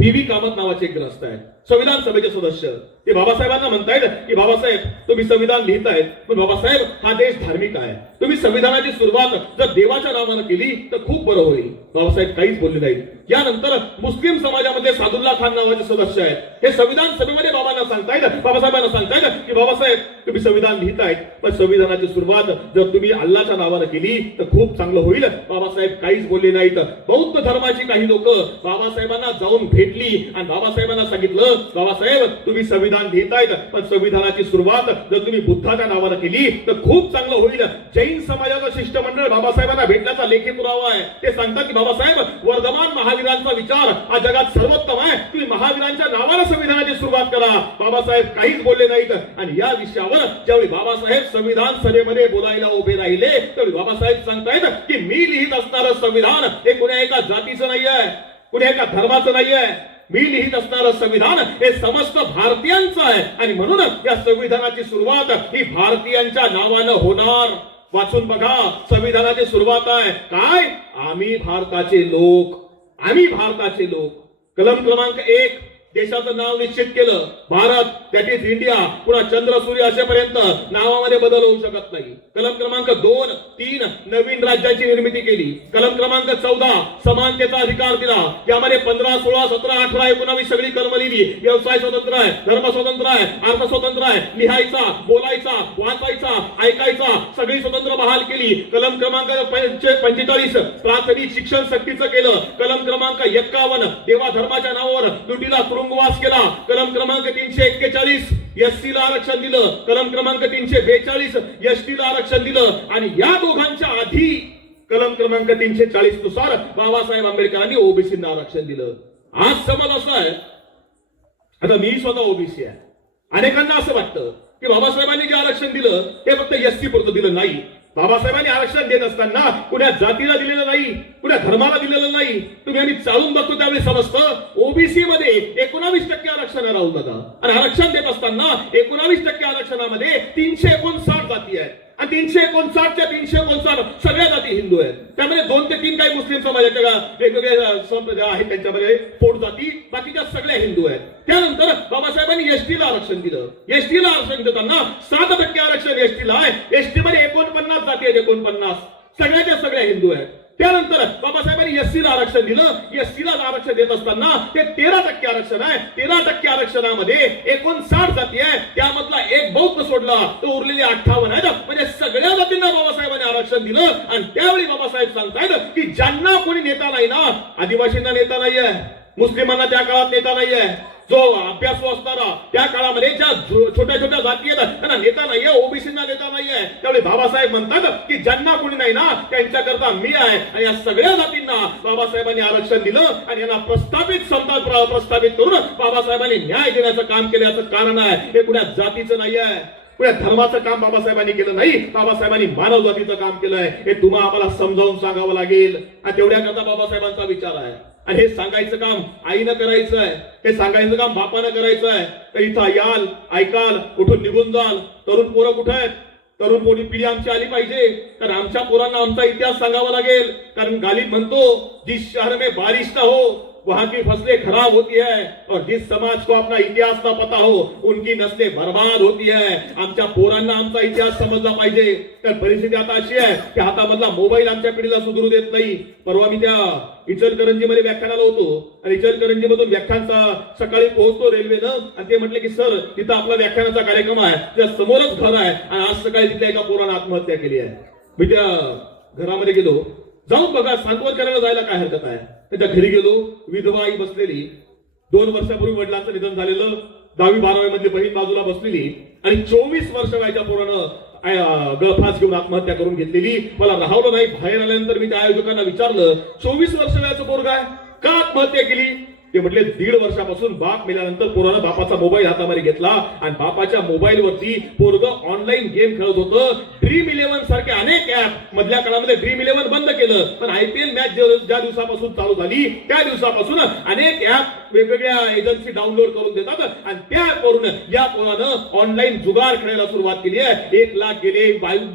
PV कामत नावाचे एक ग्रस्त आहेत, संविधान सभेचे सदस्य. ते बाबासाहेबांना म्हणतायत की बाबासाहेब तुम्ही संविधान लिहितायत पण बाबासाहेब हा देश धार्मिक आहे, तुम्ही संविधानाची सुरुवात जर देवाच्या नावानं केली तर खूप बरं होईल. बाबासाहेब काहीच बोलले नाहीत. यानंतर मुस्लिम समाजामध्ये सादुल्ला खान नावाचे सदस्य आहेत. हे संविधान सभेमध्ये बाबासाहेबांना सांगतायत की बाबासाहेब तुम्ही संविधान लिहितायत पण संविधानाची सुरुवात जर तुम्ही अल्लाच्या नावानं केली तर खूप चांगलं होईल. बाबासाहेब काहीच बोलले नाहीत. बौद्ध धर्माची काही लोक बाबासाहेबांना जाऊन भेटली आणि बाबासाहेबांना सांगितलं बाबासाहेब तुम्ही संविधान लिहितायत पण संविधानाची सुरुवात जर तुम्ही बुद्धाच्या नावानं केली तर खूप चांगलं होईल. जैन समाजाचं शिष्टमंडळ बाबासाहेबांना भेटण्याचा लेखी पुरावा आहे. ते सांगतात की बाबासाहेब वर्धमान महावीरांचा विचार हा जगात सर्वोत्तम आहे, तुम्ही महावीरांच्या नावानं संविधानाची सुरुवात करा. बाबासाहेब काहीच बोलले नाहीत. आणि या विषयावर ज्यावेळी बाबासाहेब संविधान सभेमध्ये बोलायला उभे राहिले त्यावेळी बाबासाहेब सांगतायत की मी लिहित असणारं संविधान हे कुण्या एका जातीचं नाही आहे, कुण्या एका धर्माचं नाही आहे. मी लिहित असणारं संविधान हे समस्त भारतीयांचं आहे आणि म्हणून या संविधानाची सुरुवात ही भारतीयांच्या नावानं होणार. वाचून बघा संविधानाची सुरुवात आहे काय? आम्ही भारताचे लोक, आम्ही भारताचे लोक. कलम क्रमांक 1 देशाचं नाव निश्चित केलं भारत, दॅट इज इंडिया. पुन्हा चंद्र सूर्य असेपर्यंत नावामध्ये बदल होऊ शकत नाही. कलम क्रमांक 2, 3 नवीन राज्याची निर्मिती केली. कलम क्रमांक 14 समानतेचा अधिकार दिला. यामध्ये 15, 16, 17, 18, 19 सगळी कलम लिहिली. व्यवसाय स्वतंत्र आहे, धर्म स्वतंत्र आहे, अर्थ स्वतंत्र आहे, लिहायचा, बोलायचा, वाचायचा, ऐकायचा सगळी स्वतंत्र बहाल केली. कलम क्रमांक 45 प्राथमिक शिक्षण सक्तीचं केलं. कलम क्रमांक 51 देवा धर्माच्या नावावर लुटीला तुरुंगवास केला. कलम क्रमांक 341 SC ला आरक्षण दिलं. कलम क्रमांक 342 ST ला आरक्षण दिलं. आणि या दोघांच्या आधी कलम क्रमांक 340 नुसार बाबासाहेब आंबेडकरांनी ओबीसींना आरक्षण दिलं. आज समज असं आहे, आता मी स्वतः ओबीसी आहे, अनेकांना असं वाटतं की बाबासाहेबांनी जे आरक्षण दिलं ते फक्त SC पुरतं दिलं नाही. बाबासाहेबांनी आरक्षण देत असताना कुण्या जातीला दिलेलं नाही, कुण्या धर्माला दिलेलं नाही. तुम्ही आम्ही चालून बघतो त्यावेळी समजतं ओबीसी मध्ये 19% आरक्षण राहून दादा. आणि आरक्षण देत असताना 19% आरक्षणामध्ये 359 जाती आहेत. आणि 359च्या 359 सगळ्या जाती हिंदू आहेत. त्यामध्ये 2 ते 3 काही मुस्लिम समाज आहेत का, वेगवेगळे संप्रदाय आहेत त्यांच्यामध्ये पोट जाती, बाकीच्या सगळ्या हिंदू आहेत. त्यानंतर बाबासाहेबांनी एसटीला आरक्षण दिलं. एसटीला आरक्षण देताना 7% आरक्षण एसटीला आहे. एसटी मध्ये 49 जाती आहेत, 49 सगळ्याच्या सगळ्या हिंदू आहेत. त्यानंतर बाबासाहेबांनी एससीला आरक्षण दिलं. एससीला आरक्षण देत असताना ते 13% आरक्षण आहे. 13% आरक्षणामध्ये 59 जाती आहे, त्यामधला एक बौद्ध सोडला तो उरलेले 58 आहेत. म्हणजे सगळ्या जातींना बाबासाहेबांनी आरक्षण दिलं. आणि त्यावेळी बाबासाहेब सांगतायत की ज्यांना कोणी नेता नाही ना, आदिवासींना नेता नाहीये, मुस्लिमांना त्या काळात नेता नाहीये, जो अभ्यासू असणारा त्या काळामध्ये ज्या छोट्या छोट्या जाती आहेत त्यांना नेता नाहीये, ओबीसींना नेता नाहीये. त्यावेळी बाबासाहेब म्हणतात की ज्यांना कोणी नाही ना त्यांच्याकरता मी आहे. आणि या सगळ्या जातींना बाबासाहेबांनी आरक्षण दिलं आणि यांना प्रस्थापित समता प्रस्थापित करून बाबासाहेबांनी न्याय देण्याचं काम केल्याचं कारण आहे. हे कुण्या जातीचं नाही आहे, कुण्या धर्माचं काम बाबासाहेबांनी केलं नाही, बाबासाहेबांनी मानव जातीचं काम केलंय. हे तुम्हाला आम्हाला समजावून सांगावं लागेल. आणि तेवढ्याकरता बाबासाहेबांचा विचार आहे. आणि हे सांगायचं काम आईनं करायचं आहे, हे सांगायचं काम बापानं करायचं आहे. तर इथं याल, ऐकाल, कुठून निघून जाल. तरुण पोरं कुठे आहेत? तरुण पोरी पिढी आमची आली पाहिजे. कारण आमच्या पोरांना आमचा इतिहास सांगावा लागेल. कारण गालिब म्हणतो जिस शहर में बारिश ना हो वहां की फसलें खराब होती है और जिस समाज को अपना इतिहास ना पता हो उनकी नस्लें बर्बाद होती है. आमच्या पोरांना आमचा इतिहास समजला पाहिजे. तर परिस्थिती आता अशी आहे की हातामधला मोबाईल आमच्या पिढीला सुधरू देत नाही. परवा मी त्या इचलकरंजीमध्ये व्याख्यानाला होतो आणि इचलकरंजीमधून व्याख्यानचा सकाळी पोहोचतो रेल्वेनं आणि ते म्हटले की सर तिथं आपला व्याख्यानाचा कार्यक्रम आहे, त्या समोरच घर आहे आणि आज सकाळी तिथल्या एका पोरानं आत्महत्या केली आहे. मी त्या घरामध्ये गेलो, जाऊन बघा सांत्वन करायला जायला काय हरकत आहे. त्याच्या घरी गेलो, विधवा आई बसलेली, 2 वर्षापूर्वी वडिलांचं निधन झालेलं, 10वी-12वी मधली बहीण बाजूला बसलेली आणि 24 वर्ष वयाच्या पोरानं गळफास घेऊन आत्महत्या करून घेतलेली. मला राहवलं नाही. बाहेर आल्यानंतर मी त्या आयोजकांना विचारलं 24 वर्ष वयाचं पोरगा आहे, का आत्महत्या केली? ते म्हटले 1.5 वर्षापासून बाप मेल्यानंतर पोरानं बापाचा मोबाईल हातामध्ये घेतला आणि बापाच्या मोबाईल वरती पोरगं ऑनलाईन गेम खेळत होतं. ड्रीम 11 सारखे अनेक ऍप मधल्या काळामध्ये ड्रीम 11 बंद केलं, पण IPL मॅच ज्या दिवसापासून चालू झाली त्या दिवसापासून अनेक ऍप वेगवेगळ्या एजन्सी डाउनलोड करून देतात आणि त्या करून या पोरानं ऑनलाईन जुगार खेळायला सुरुवात केली आहे. 1 लाख गेले,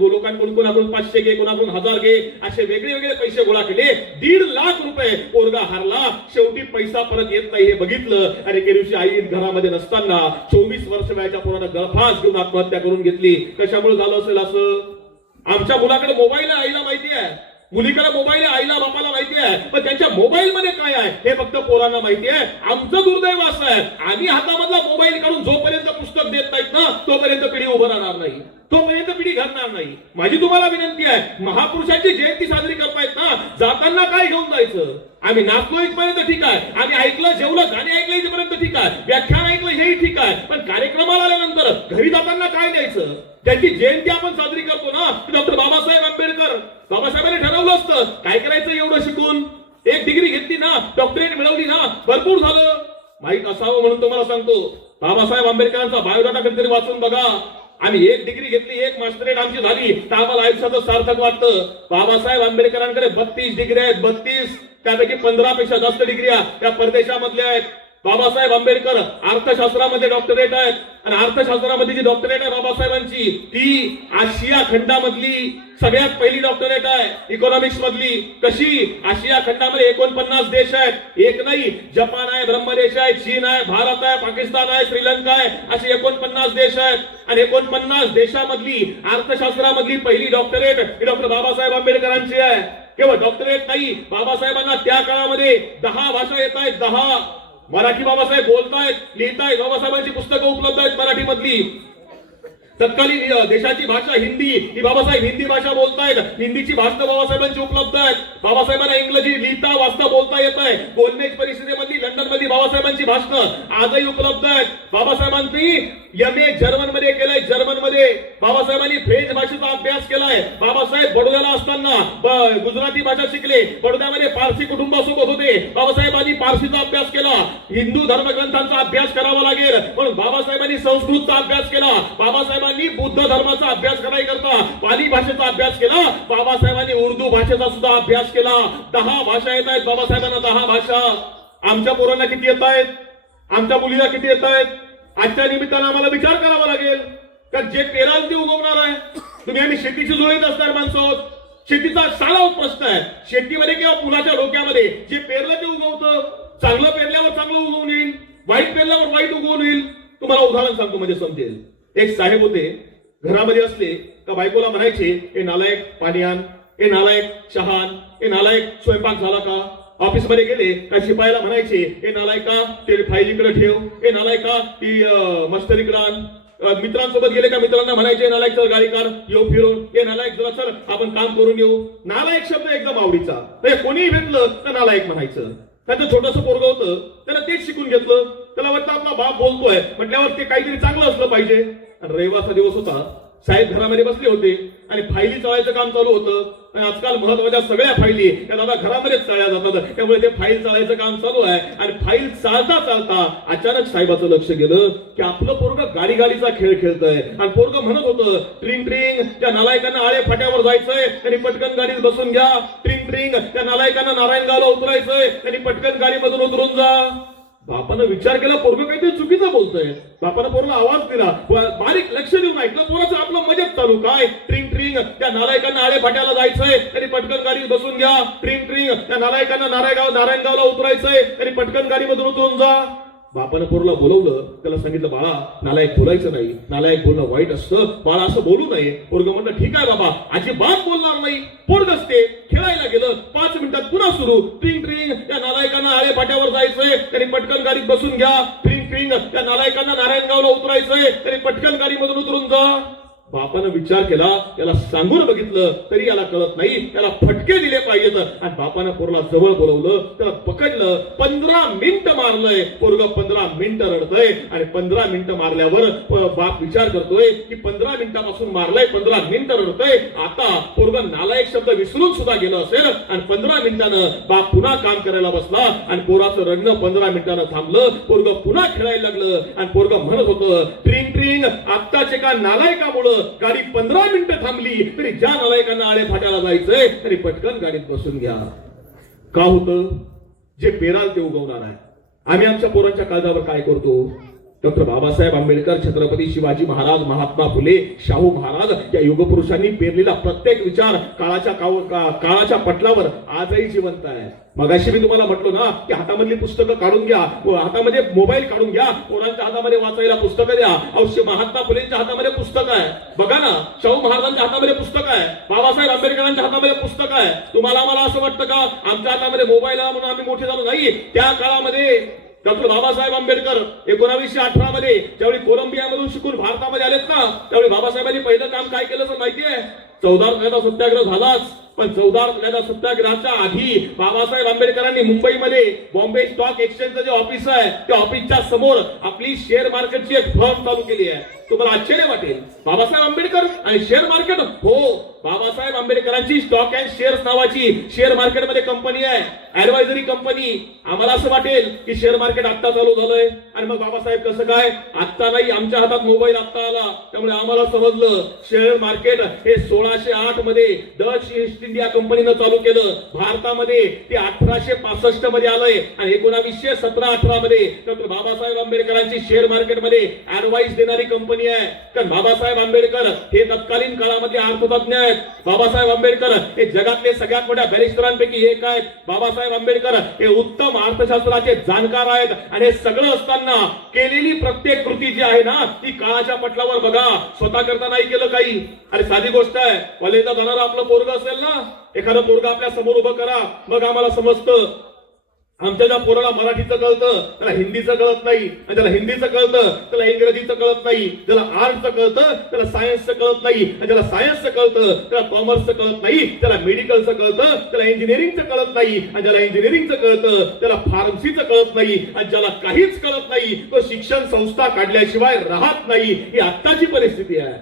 लोकांकडून कोणाकडून 500 घे, कोणाकडून 1000 घे, असे वेगळे वेगळे पैसे गोळा केले. 1.5 लाख रुपये पोरगा हारला. शेवटी पैसा परत येत नाही हे बघितलं आणि एके दिवशी आई घरामध्ये नसताना 24 वर्ष वयाच्या पोरानं गळफास घेऊन आत्महत्या करून घेतली. कशामुळे झालं असेल असं? आमच्या मुलाकडे मोबाईल आहे, आईला माहिती आहे. मुलीकडे मोबाईल आहे, आईला बापाला माहिती आहे. पण त्यांच्या मोबाईल मध्ये काय आहे हे फक्त पोरांना माहिती आहे. आमचं दुर्दैव असं आहे, आम्ही हातामधला मोबाईल काढून जोपर्यंत पुस्तक देत नाहीत ना तोपर्यंत पिढी उभं राहणार नाही, तोपर्यंत पिढी घडणार नाही. माझी तुम्हाला विनंती आहे, महापुरुषांची जयंती साजरी करतायत ना, जाताना काय घेऊन जायचं? आम्ही नाचलो इथपर्यंत ठीक आहे, आम्ही ऐकलं, जेवलं, गाणी ऐकलं इथपर्यंत ठीक आहे, व्याख्यान ऐकलं हेही ठीक आहे, पण कार्यक्रमाला आल्यानंतर घरी जाताना काय द्यायचं? त्यांची जयंती आपण साजरी करतो ना, डॉक्टर बाबासाहेब आंबेडकर, बाबासाहेबांनी ठरवलं असतं काय करायचं एवढं शिकून, 1 डिग्री घेतली ना, डॉक्टरेट मिळवली ना, भरपूर झालं. माहित असावं म्हणून तुम्हाला सांगतो, बाबासाहेब आंबेडकरांचा बायोडाटा कधीतरी वाचून बघा. आम्ही 1 डिग्री घेतली, 1 मास्टरेट आमची झाली तर आम्हाला आयुष्याचं सार्थक वाटतं. बाबासाहेब आंबेडकरांकडे 32 डिग्री आहेत, 32, त्यापैकी 15 पेक्षा जास्त डिग्र्या त्या परदेशामधल्या आहेत. बाबासाहेब आंबेडकर अर्थशास्त्रामध्ये डॉक्टरेट आहेत आणि अर्थशास्त्रामध्ये जी डॉक्टरेट आहे बाबासाहेबांची ती आशिया खंडामधली सगळ्यात पहिली डॉक्टरेट आहे. इकॉनॉमिक्स मधली. कशी? आशिया खंडामध्ये 49 देश आहेत, एक नाही, जपान आहे, ब्रह्मदेश आहे, चीन आहे, भारत आहे, पाकिस्तान आहे, श्रीलंका आहे, असे 49 देश आहेत. आणि 49 देशामधली अर्थशास्त्रामधली पहिली डॉक्टरेट ही डॉक्टर बाबासाहेब आंबेडकरांची आहे. केवळ डॉक्टरेट नाही, बाबासाहेबांना त्या काळामध्ये 10 भाषा येत आहेत, 10. मराठी बाबासाहेब बोलतायत, लिहितायत, बाबासाहेबांची पुस्तकं उपलब्ध आहेत मराठी मधली. तत्कालीन देशाची भाषा हिंदी, ही बाबासाहेब हिंदी भाषा बोलतायत, हिंदीची भाषणं बाबासाहेबांची उपलब्ध आहेत. बाबासाहेबांना इंग्रजी लिहिता वाचता बोलता येत आहे. गोलमेज परिषदेमधली लंडन मधली बाबासाहेबांची भाषणं आजही उपलब्ध आहेत. बाबासाहेबांनी MA जर्मन मध्ये केलंय, जर्मन मध्ये. बाबासाहेबांनी फ्रेंच भाषेचा अभ्यास केलाय. बाबासाहेब बडोद्याला असताना गुजराती भाषा शिकले, बडोद्यामध्ये पारसी कुटुंबासोबत होते. बाबासाहेबांनी पारसीचा अभ्यास केला. हिंदू धर्मग्रंथांचा अभ्यास करावा लागेल म्हणून बाबासाहेबांनी संस्कृतचा अभ्यास केला. बाबासाहेबांनी बुद्ध धर्माचा अभ्यास करायकरता पाली भाषेचा अभ्यास केला. बाबासाहेबांनी उर्दू भाषेचा सुद्धा अभ्यास केला. 10 भाषा येत आहेत बाबासाहेबांना, 10 भाषा. आमच्या पोरांना किती येत आहेत? आमच्या मुलीला किती येत आहेत? आजच्या निमित्तानं आम्हाला विचार करावा लागेल, कारण जे पेराल ते उगवणार आहे. तुम्ही आम्ही शेतीची जुळीत असणार माणसं आहोत. शेतीचा साला प्रश्न आहे. शेतीमध्ये किंवा मुलाच्या डोक्यामध्ये जे पेरलं ते उगवतं. चांगलं पेरल्यावर चांगलं उगवून येईल, वाईट पेरल्यावर वाईट उगवून येईल. तुम्हाला उदाहरण सांगतो म्हणजे समजेल. एक साहेब होते, घरामध्ये असले का बायकोला म्हणायचे, ए नालायक पाणी आण, ए नालायक चहा आण, ए नालायक स्वयंपाक झाला का. ऑफिस मध्ये गेले का शिपायाला म्हणायचे, ए नालायका ते फाईल इकडे ठेव, ए नालायका ती मस्तरीकडे आण. मित्रांसोबत गेले का मित्रांना म्हणायचे, नालायक चल गाडी कार येऊ फिरून, ए नालायक जरा चल आपण काम करून येऊ. नालायक शब्द एकदम आवडीचा. कोणीही भेटलं तर नालायक म्हणायचं. त्याचं छोटस पोरग होतं, त्यानं तेच शिकून घेतलं. त्याला वाटतं आपला बाप बोलतोय म्हटल्यावर ते काहीतरी चांगलं असलं पाहिजे. आणि रविवारचा दिवस होता, साहेब घरामध्ये बसले होते आणि फायली चाळायचं काम चालू होतं. आणि आजकाल महत्वाच्या सगळ्या फायली त्या दादा घरामध्येच चाळल्या जातात, त्यामुळे ते फाईल चाळायचं काम चालू आहे. आणि फाईल चालता चालता अचानक साहेबाचं लक्ष गेलं की आपलं पोरग गाडी गाडीचा खेळ खेळतंय. आणि पोरग म्हणत होतं, ट्रिंग ट्रिंग त्या नालायकांना आळे फाट्यावर जायचंय, त्यांनी पटकन गाडीत बसून घ्या. ट्रिंग ट्रिंग त्या नालायकांना नारायणगावला उतरायचंय, त्यांनी पटकन गाडीमधून उतरून जा. बापानं विचार केला, पोरग काहीतरी चुकीचं बोलतोय. बापानं पोरला आवाज दिला, बारीक लक्ष देऊन ऐकलं. पोराचं आपलं मजेत चालू. काय ट्रिंग ट्रिंग त्या नालायकांना आळे फाट्याला जायचंय, त्यांनी पटकन गाडीत बसून घ्या. ट्रिंग ट्रिंग त्या नालायकांना नारायणगावला उतरायचंय, त्यांनी पटकन गाडीमधून उतरून जा. बापानं पोरला बोलवलं, त्याला सांगितलं, बाळा नालायक बोलायचं नाही, नालायक बोलणं वाईट असतं, बाळा असं बोलू नये. पोरग म्हणलं, ठीक आहे बाबा, अजिबात बोलणार नाही. पोरग असते खेळायला गेलं, 5 मिनिटात पुन्हा सुरू. ट्रिंग ट्रिंग त्या नालायकांना आळे फाट्यावर जायचंय, त्यांनी पटकन गाडीत बसून घ्या. ट्रिंग ट्रिंग त्या नालायकांना नारायणगावला उतरायचंय, त्यांनी पटकन गाडीमधून उतरून जा. बापानं विचार केला, याला सांगून बघितलं तरी याला कळत नाही, त्याला फटके दिले पाहिजेत. आणि बापानं पोरला जवळ बोलवलं, त्याला पकडलं, 15 मिनिटं मारलंय. पोरग 15 मिनिटं रडतंय. आणि 15 मिनिटं मारल्यावर बाप विचार करतोय की 15 मिनिटापासून मारलंय, 15 मिनिटं रडतंय. आता पोरग नालायक शब्द विसरून सुद्धा गेलं असेल. आणि 15 मिनिटानं बाप पुन्हा काम करायला बसला आणि पोराचं रडणं 15 मिनिटानं थांबलं. पोरग पुन्हा खेळायला लागलं. आणि पोरग म्हणत होतं, ट्रिंग ट्रिंग आत्ताच एका नालायकामुळं गाडी 15 मिनिटं थांबली, तरी ज्या नालायकांना आळे फाट्याला जायचंय तरी पटकन गाडीत बसून घ्या. का होतं? जे पेराल ते उगवणार आहे. आम्ही आमच्या पोरांच्या काळजावर काय करतो? डॉक्टर बाबासाहेब आंबेडकर, छत्रपती शिवाजी महाराज, महात्मा फुले, शाहू महाराज या युगपुरुषांनी पेरलेला प्रत्येक विचार काळाच्या पटलावर आजही जिवंत आहे. मगाशी मी तुम्हाला म्हटलो ना की हातामधली पुस्तकं काढून घ्या, हातामध्ये मोबाईल काढून घ्या, पोरांच्या हातामध्ये वाचायला पुस्तकं द्या. अवश्य महात्मा फुलेंच्या हातामध्ये पुस्तक आहे, बघा ना. शाहू महाराजांच्या हातामध्ये पुस्तक आहे, बाबासाहेब आंबेडकरांच्या हातामध्ये पुस्तक आहे. तुम्हाला मला असं वाटतं का आमच्या हातामध्ये मोबाईल आहे म्हणून आम्ही मोठे झालो? नाही. त्या काळामध्ये डॉक्टर बाबासाहेब आंबेडकर 1918 मध्ये ज्यावेळी कोलंबियामधून शिकून भारतामध्ये आलेत ना, त्यावेळी बाबासाहेबांनी पहिलं काम काय केलं तर माहितीये? चौदार तोळ्याचा सत्याग्रह झालाच, पण चौदार तोळ्याचा सत्याग्रहाच्या आधी बाबासाहेब आंबेडकरांनी मुंबईमध्ये बॉम्बे स्टॉक एक्सचेंजचं जे ऑफिस आहे त्या ऑफिसच्या समोर आपली शेअर मार्केटची एक फर्म चालू केली आहे. तुम्हाला आश्चर्य वाटेल, बाबासाहेब आंबेडकर आणि शेअर मार्केट. हो, बाबासाहेब आंबेडकरांची स्टॉक अँड शेअर्स नावाची शेअर मार्केटमध्ये कंपनी आहे, ऍडवायझरी कंपनी. आम्हाला असं वाटेल की शेअर मार्केट आता चालू झालंय आणि मग बाबासाहेब कसं काय? आत्ता नाही, आमच्या हातात मोबाईल आत्ता आला, त्यामुळे आम्हाला समजलं शेअर मार्केट हे 1608 मध्ये डच ईस्ट इंडिया कंपनीनं चालू केलं. भारतामध्ये ते 1865 मध्ये आलंय आणि 1917-18 मध्ये डॉक्टर बाबासाहेब आंबेडकरांची शेअर मार्केटमध्ये ऍडवाइस देणारी कंपनी आहे. कारण बाबासाहेब आंबेडकर हे तत्कालीन काळामध्ये अर्थतज्ञ आहेत. बाबासाहेब आंबेडकर हे जगातले सगळ्यात मोठ्या बॅरिस्टरांपैकी एक आहेत. बाबासाहेब आंबेडकर हे उत्तम अर्थशास्त्राचे जाणकार आहेत. आणि हे सगळं असताना केलेली प्रत्येक कृती जी आहे ना ती काळाच्या पटलावर बघा, स्वतः करता नाही केलं काही. अरे साधी गोष्ट आहे, कॉलेजला जाणारं आपलं पोरग असेल ना, एखादं पोरग आपल्या समोर उभं करा, मग आम्हाला समजतं. आमच्या ज्या पोराला मराठीचं कळतं त्याला हिंदीचं कळत नाही, आणि ज्याला हिंदीचं कळतं त्याला इंग्रजीचं कळत नाही, ज्याला आर्टचं कळतं त्याला सायन्सचं कळत नाही, आणि ज्याला सायन्सचं कळतं त्याला कॉमर्सचं कळत नाही, त्याला मेडिकलचं कळतं त्याला इंजिनिअरिंगचं कळत नाही, आणि ज्याला इंजिनिअरिंगचं कळतं त्याला फार्मसीचं कळत नाही, आणि ज्याला काहीच कळत नाही तो शिक्षण संस्था काढल्याशिवाय राहत नाही. ही आत्ताची परिस्थिती आहे.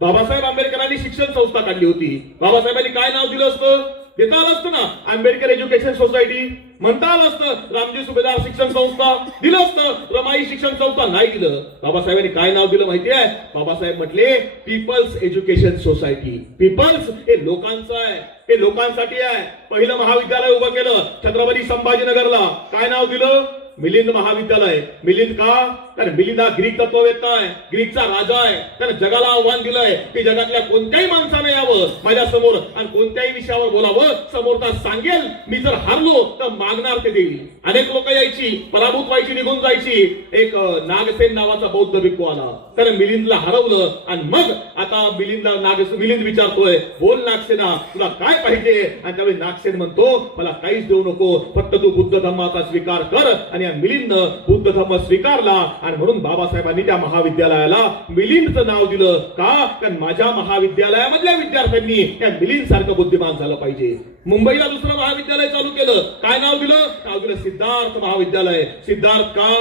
बाबासाहेब आंबेडकरांनी शिक्षण संस्था काढली होती. बाबासाहेबांनी काय नाव दिलं असतं? देता आलं असतं ना, आंबेडकर एज्युकेशन सोसायटी. म्हणता आलं असतं रामजी सुभेदार शिक्षण संस्था, दिलं असतं. रमाई शिक्षण संस्था, नाही दिलं. बाबासाहेबांनी काय नाव दिलं माहितीये? बाबासाहेब म्हटले पीपल्स एज्युकेशन सोसायटी. पीपल्स हे लोकांचं आहे, हे लोकांसाठी आहे. पहिलं महाविद्यालय उभं केलं छत्रपती संभाजीनगरला. काय नाव दिलं? मिलिंद महाविद्यालय. मिलिंद का? कारण मिलिंद हा ग्रीक तत्ववेत्ता आहे, ग्रीकचा राजा आहे. त्याने जगाला आव्हान दिलंय की जगातल्या कोणत्याही माणसाने यावं माझ्या समोर आणि कोणत्याही विषयावर बोलावं. समोरचा सांगेल, मी जर हारलो तर मागणार ते देईल. अनेक लोक यायची, पराभूत व्हायची, निघून जायची. एक नागसेन नावाचा बौद्ध भिक्खू आला, त्याने मिलिंदला हरवलं आणि मग आता मिलिंद विचारतोय, बोल नागसेना, तुला काय पाहिजे? आणि त्यावेळी नागसेन म्हणतो, मला काहीच देऊ नको, फक्त तू बुद्ध धर्माचा स्वीकार कर. आणि या मिलिंद बुद्ध धर्म स्वीकारला आणि म्हणून बाबासाहेबांनी त्या महाविद्यालयाला मिलिंदचं नाव दिलं. का? कारण माझ्या महाविद्यालयामधल्या विद्यार्थ्यांनी त्या मिलिंद सारखं बुद्धिमान झालं पाहिजे. मुंबईला दुसरं महाविद्यालय चालू केलं. काय नाव दिलं? नाव दिलं सिद्धार्थ महाविद्यालय. सिद्धार्थ का?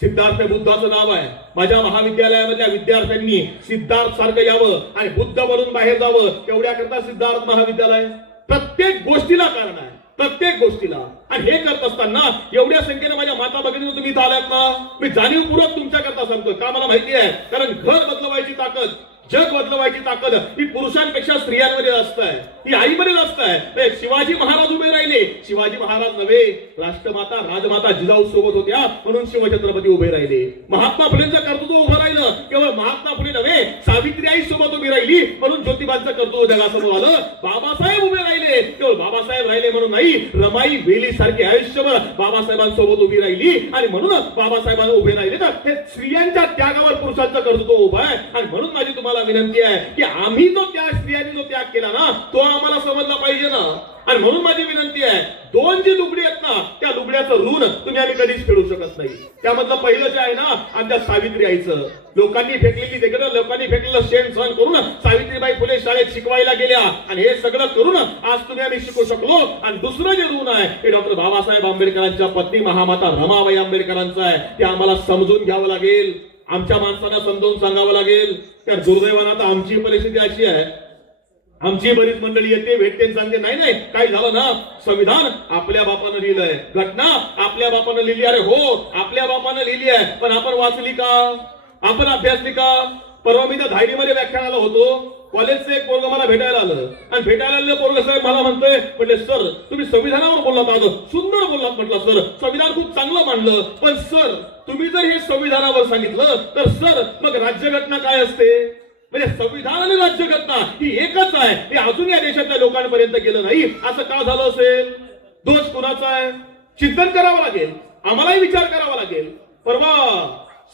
सिद्धार्थ हे बुद्धाचं नाव आहे. माझ्या महाविद्यालयामधल्या विद्यार्थ्यांनी सिद्धार्थ सारखं यावं आणि बुद्ध बनून बाहेर जावं, एवढ्याकरता सिद्धार्थ महाविद्यालय. प्रत्येक गोष्टीला कारण आहे, प्रत्येक गोष्टीला. आणि हे करत असताना एवढ्या संख्येने माझ्या माता भगिनी तुम्ही इथं आल्यात ना, मी जाणीवपूर्वक तुमच्या करता सांगतोय. का? मला माहिती आहे, कारण घर बदलवायची ताकद, जग बदलवायची ताकद ही पुरुषांपेक्षा स्त्रियांमध्ये जास्त आहे, ही आईमध्ये जास्त आहे. शिवाजी महाराज उभे राहिले. शिवाजी महाराज नव्हे, राष्ट्रमाता राजमाता जिजाऊ सोबत होत्या म्हणून शिवछत्रपती उभे राहिले. महात्मा फुलेंचं कर्तृत्व उभं राहिलं. केवळ महात्मा फुले नव्हे, सावित्री आई सोबत उभी राहिली म्हणून ज्योतिबांचं कर्तृत्व जगासमोर आलं. बाबासाहेब उभे राहिले. केवळ बाबासाहेब राहिले म्हणून नाही, रमाई वेली सारखे आयुष्यभर बाबासाहेबांसोबत उभी राहिली आणि म्हणूनच बाबासाहेबांना उभे राहिले. तर हे स्त्रियांच्या त्यागावर पुरुषांचं कर्तृत्व उभं आहे. आणि म्हणून माझी तुम्हाला विनंती आहे की आम्ही जो त्याग, स्त्रियांनी जो त्याग केला ना, तो आम्हाला समजला पाहिजे ना. आणि म्हणून माझी विनंती आहे, दोन जी लुगडी आहेत ना, त्या लुगड्याचं ऋण तुम्ही आम्ही कधीच फेडू शकत नाही. त्यामधलं पहिलं जे आहे ना, आमच्या सावित्री आईचं, लोकांनी फेकलेली तिकडं, लोकांनी फेकलेलं शेण सहन करून सावित्रीबाई फुले शाळेत शिकवायला गेल्या आणि हे सगळं करून आज तुम्ही आम्ही शिकू शकलो. आणि दुसरं जे ऋण आहे हे डॉक्टर बाबासाहेब आंबेडकरांच्या पत्नी महामाता रमाबाई आंबेडकरांचं आहे. ते आम्हाला समजून घ्यावं लागेल, आमच्या माणसांना समजून सांगावं लागेल. त्या दुर्दैवानं आता आमची परिस्थिती अशी आहे, आमची बरीच मंडळी येते, भेटते, सांगते, नाही नाही काय झालं ना, संविधान आपल्या बापानं लिहिलंय, घटना आपल्या बापानं लिहिली. अरे हो, आपल्या बापानं लिहिली आहे, पण आपण वाचली का? आपण अभ्यासली का? परवा मी त्या धायरीमध्ये व्याख्यानाला होतो. कॉलेजचं एक पोरग मला भेटायला आलं आणि भेटायला आलेलं पोरग साहेब मला म्हणतोय, म्हटले सर तुम्ही संविधानावर बोललात, आज सुंदर बोललात. म्हटलं सर संविधान खूप चांगलं मांडलं, पण सर तुम्ही जर हे संविधानावर सांगितलं तर सर मग राज्यघटना काय असते? म्हणजे संविधान आणि राज्यघटना ही एकच आहे, हे अजून या देशातल्या लोकांपर्यंत गेलं नाही. असं का झालं असेल? दोष कुणाचा आहे? चिंतन करावं लागेल, आम्हालाही विचार करावा लागेल. परवा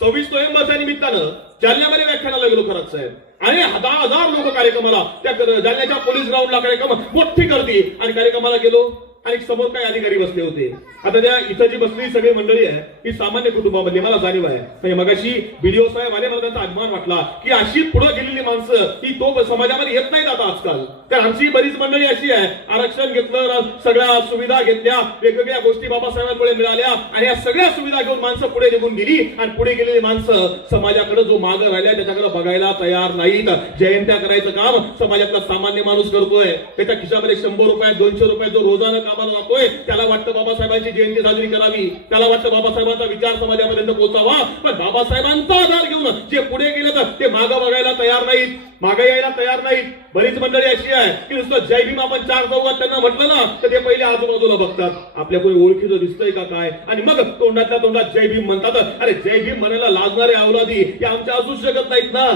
26 नोव्हेंबरच्या निमित्तानं जालन्यामध्ये व्याख्यानाला गेलो खरंच साहेब, आणि 10,000 लोक कार्यक्रमाला, त्या जालन्याच्या पोलीस ग्राउंडला कार्यक्रम, मोठी गर्दी. आणि कार्यक्रमाला गेलो आणि समोर काही अधिकारी बसले होते. आता त्या इथं जी बसलेली सगळी मंडळी आहे ही सामान्य कुटुंबामधली, मला जाणीव आहे. म्हणजे मगाशी व्हिडिओ साहेब आले, मला त्यांचा अभिमान वाटला की अशी पुढे गेलेली माणसं ही तो समाजामध्ये येत नाहीत आता आजकाल. तर आमची बरीच मंडळी अशी आहे, आरक्षण घेतलं, सगळ्या सुविधा घेतल्या, वेगवेगळ्या गोष्टी बाबासाहेबांमुळे मिळाल्या आणि या सगळ्या सुविधा घेऊन माणसं पुढे निघून गेली. आणि पुढे गेलेली माणसं समाजाकडे जो मागं राहिल्या त्याच्याकडे बघायला तयार नाहीत. जयंत्या करायचं काम समाजातला सामान्य माणूस करतोय. त्याच्या खिशामध्ये 100 रुपये 200 रुपये जो रोजानं कामाला जातोय, त्याला वाटतं बाबासाहेबांची जयंती साजरी करावी, त्याला वाटतं बाबासाहेबांचा विचार समाजापर्यंत पोहोचावा. पण बाबासाहेबांचा आधार घेऊन जे पुढे गेले तर ते मागं बघायला तयार नाहीत, मागे यायला तयार नाहीत. बरीच मंडळी अशी आहे की नुसतं जय भीम आपण 4 चौघात त्यांना म्हटलं ना तर ते पहिले आजूबाजूला बघतात, आपल्या कोणी ओळखीचं दिसतंय का काय, आणि मग तोंडातल्या तोंडात जय भीम म्हणतात. अरे जय भीम म्हणायला लाजणारे अवलादी हे आमच्या असूच शकत नाहीत ना.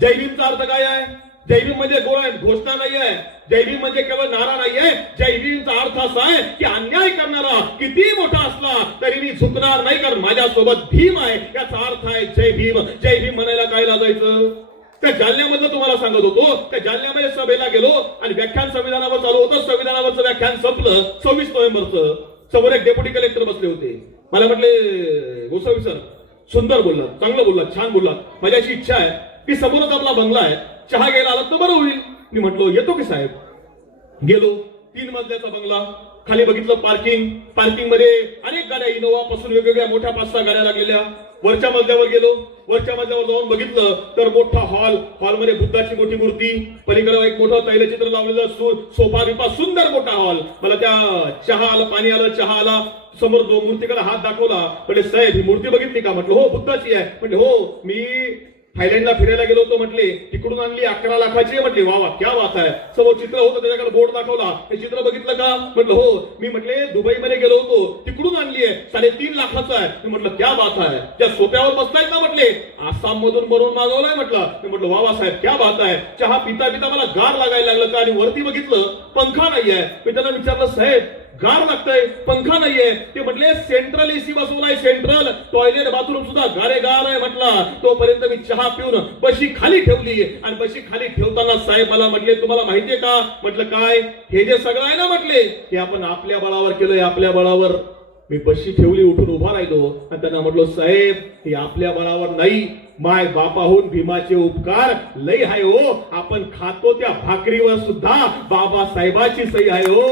जय भीमचा अर्थ काय आहे? जय भीम म्हणजे घोषणा नाही आहे, जय भीम म्हणजे केवळ नारा नाहीये. जय भीमचा अर्थ असा आहे की अन्याय करणारा किती मोठा असला तरी मी झुकणार नाही, कारण माझ्यासोबत भीम आहे, याचा अर्थ आहे जय भीम. जय भीम म्हणायला काय लाजायचं? त्या जालन्यामधलं तुम्हाला सांगत होतो, त्या जालन्यामध्ये सभेला गेलो आणि व्याख्यान संविधानावर चालू होतं. संविधानावरचं व्याख्यान संपलं 26 नोव्हेंबरचं. समोर एक डेप्युटी कलेक्टर बसले होते. मला म्हटले गोसावी सर सुंदर बोललात, चांगलं बोललात, छान बोललात, माझी अशी इच्छा आहे की समोरच आपला बंगला आहे, चहा घ्यायला आलात तर बरं होईल. मी म्हटलो येतो की साहेब. गेलो, 3 मजल्याचा बंगला, खाली बघितलं पार्किंग मध्ये अनेक गाड्या, इनोवा पासून वेगवेगळ्या मोठ्या 5-6 गाड्या लागलेल्या. वरच्या मजल्यावर गेलो, वरच्या मजल्यावर जाऊन बघितलं तर मोठा हॉलमध्ये बुद्धाची मोठी मूर्ती, पलीकडे एक मोठं तैलचित्र लावलेलं, सोफा बिफा, सुंदर मोठा हॉल. मला त्या चहा आला, समोर मूर्तीकडे हात दाखवला. म्हणजे साहेब ही मूर्ती बघितली का? म्हटलं हो बुद्धाची आहे. म्हणजे हो, मी थायलंडला फिरायला गेलो होतो म्हटले, तिकडून आणली 11 लाखाची म्हटले. वा वा क्या बात आहे. समोर चित्र होतं, त्याच्याकडे बोर्ड दाखवला, हे चित्र बघितलं का म्हटलं हो. मी म्हटले दुबईमध्ये गेलो होतो, तिकडून आणली आहे 3.5 लाखाचं आहे. मी म्हटलं क्या बात आहे. त्या सोप्यावर बसतायत ना म्हटले, आसाम मधून मरून मागवलाय म्हटलं. मी म्हटलं वा वा साहेब क्या बात आहे. चहा पिता पिता मला गार लागायला लागलं का, आणि वरती बघितलं पंखा नाहीये. मी त्यांना विचारलं साहेब गार लागतंय, पंखा नाहीये. ते म्हटले सेंट्रल एसी बसवलाय, सेंट्रल टॉयलेट बाथरूम सुद्धा गारे गार आहे म्हटलं. तोपर्यंत मी चहा पिऊन बशी खाली ठेवली, आणि बशी खाली ठेवताना साहेब मला म्हटले तुम्हाला माहितीये का. म्हटलं काय. हे जे सगळं आहे ना म्हटले, हे आपण आपल्या बळावर केलंय, आपल्या बळावर. मी बशी ठेवली, उठून उभा राहिलो, आणि त्यांना म्हटलो साहेब हे आपल्या बळावर नाही, माय बापाहून भीमाचे उपकार लय आहे हो. आपण खातो त्या भाकरीवर सुद्धा बाबासाहेबाची सही आहे हो.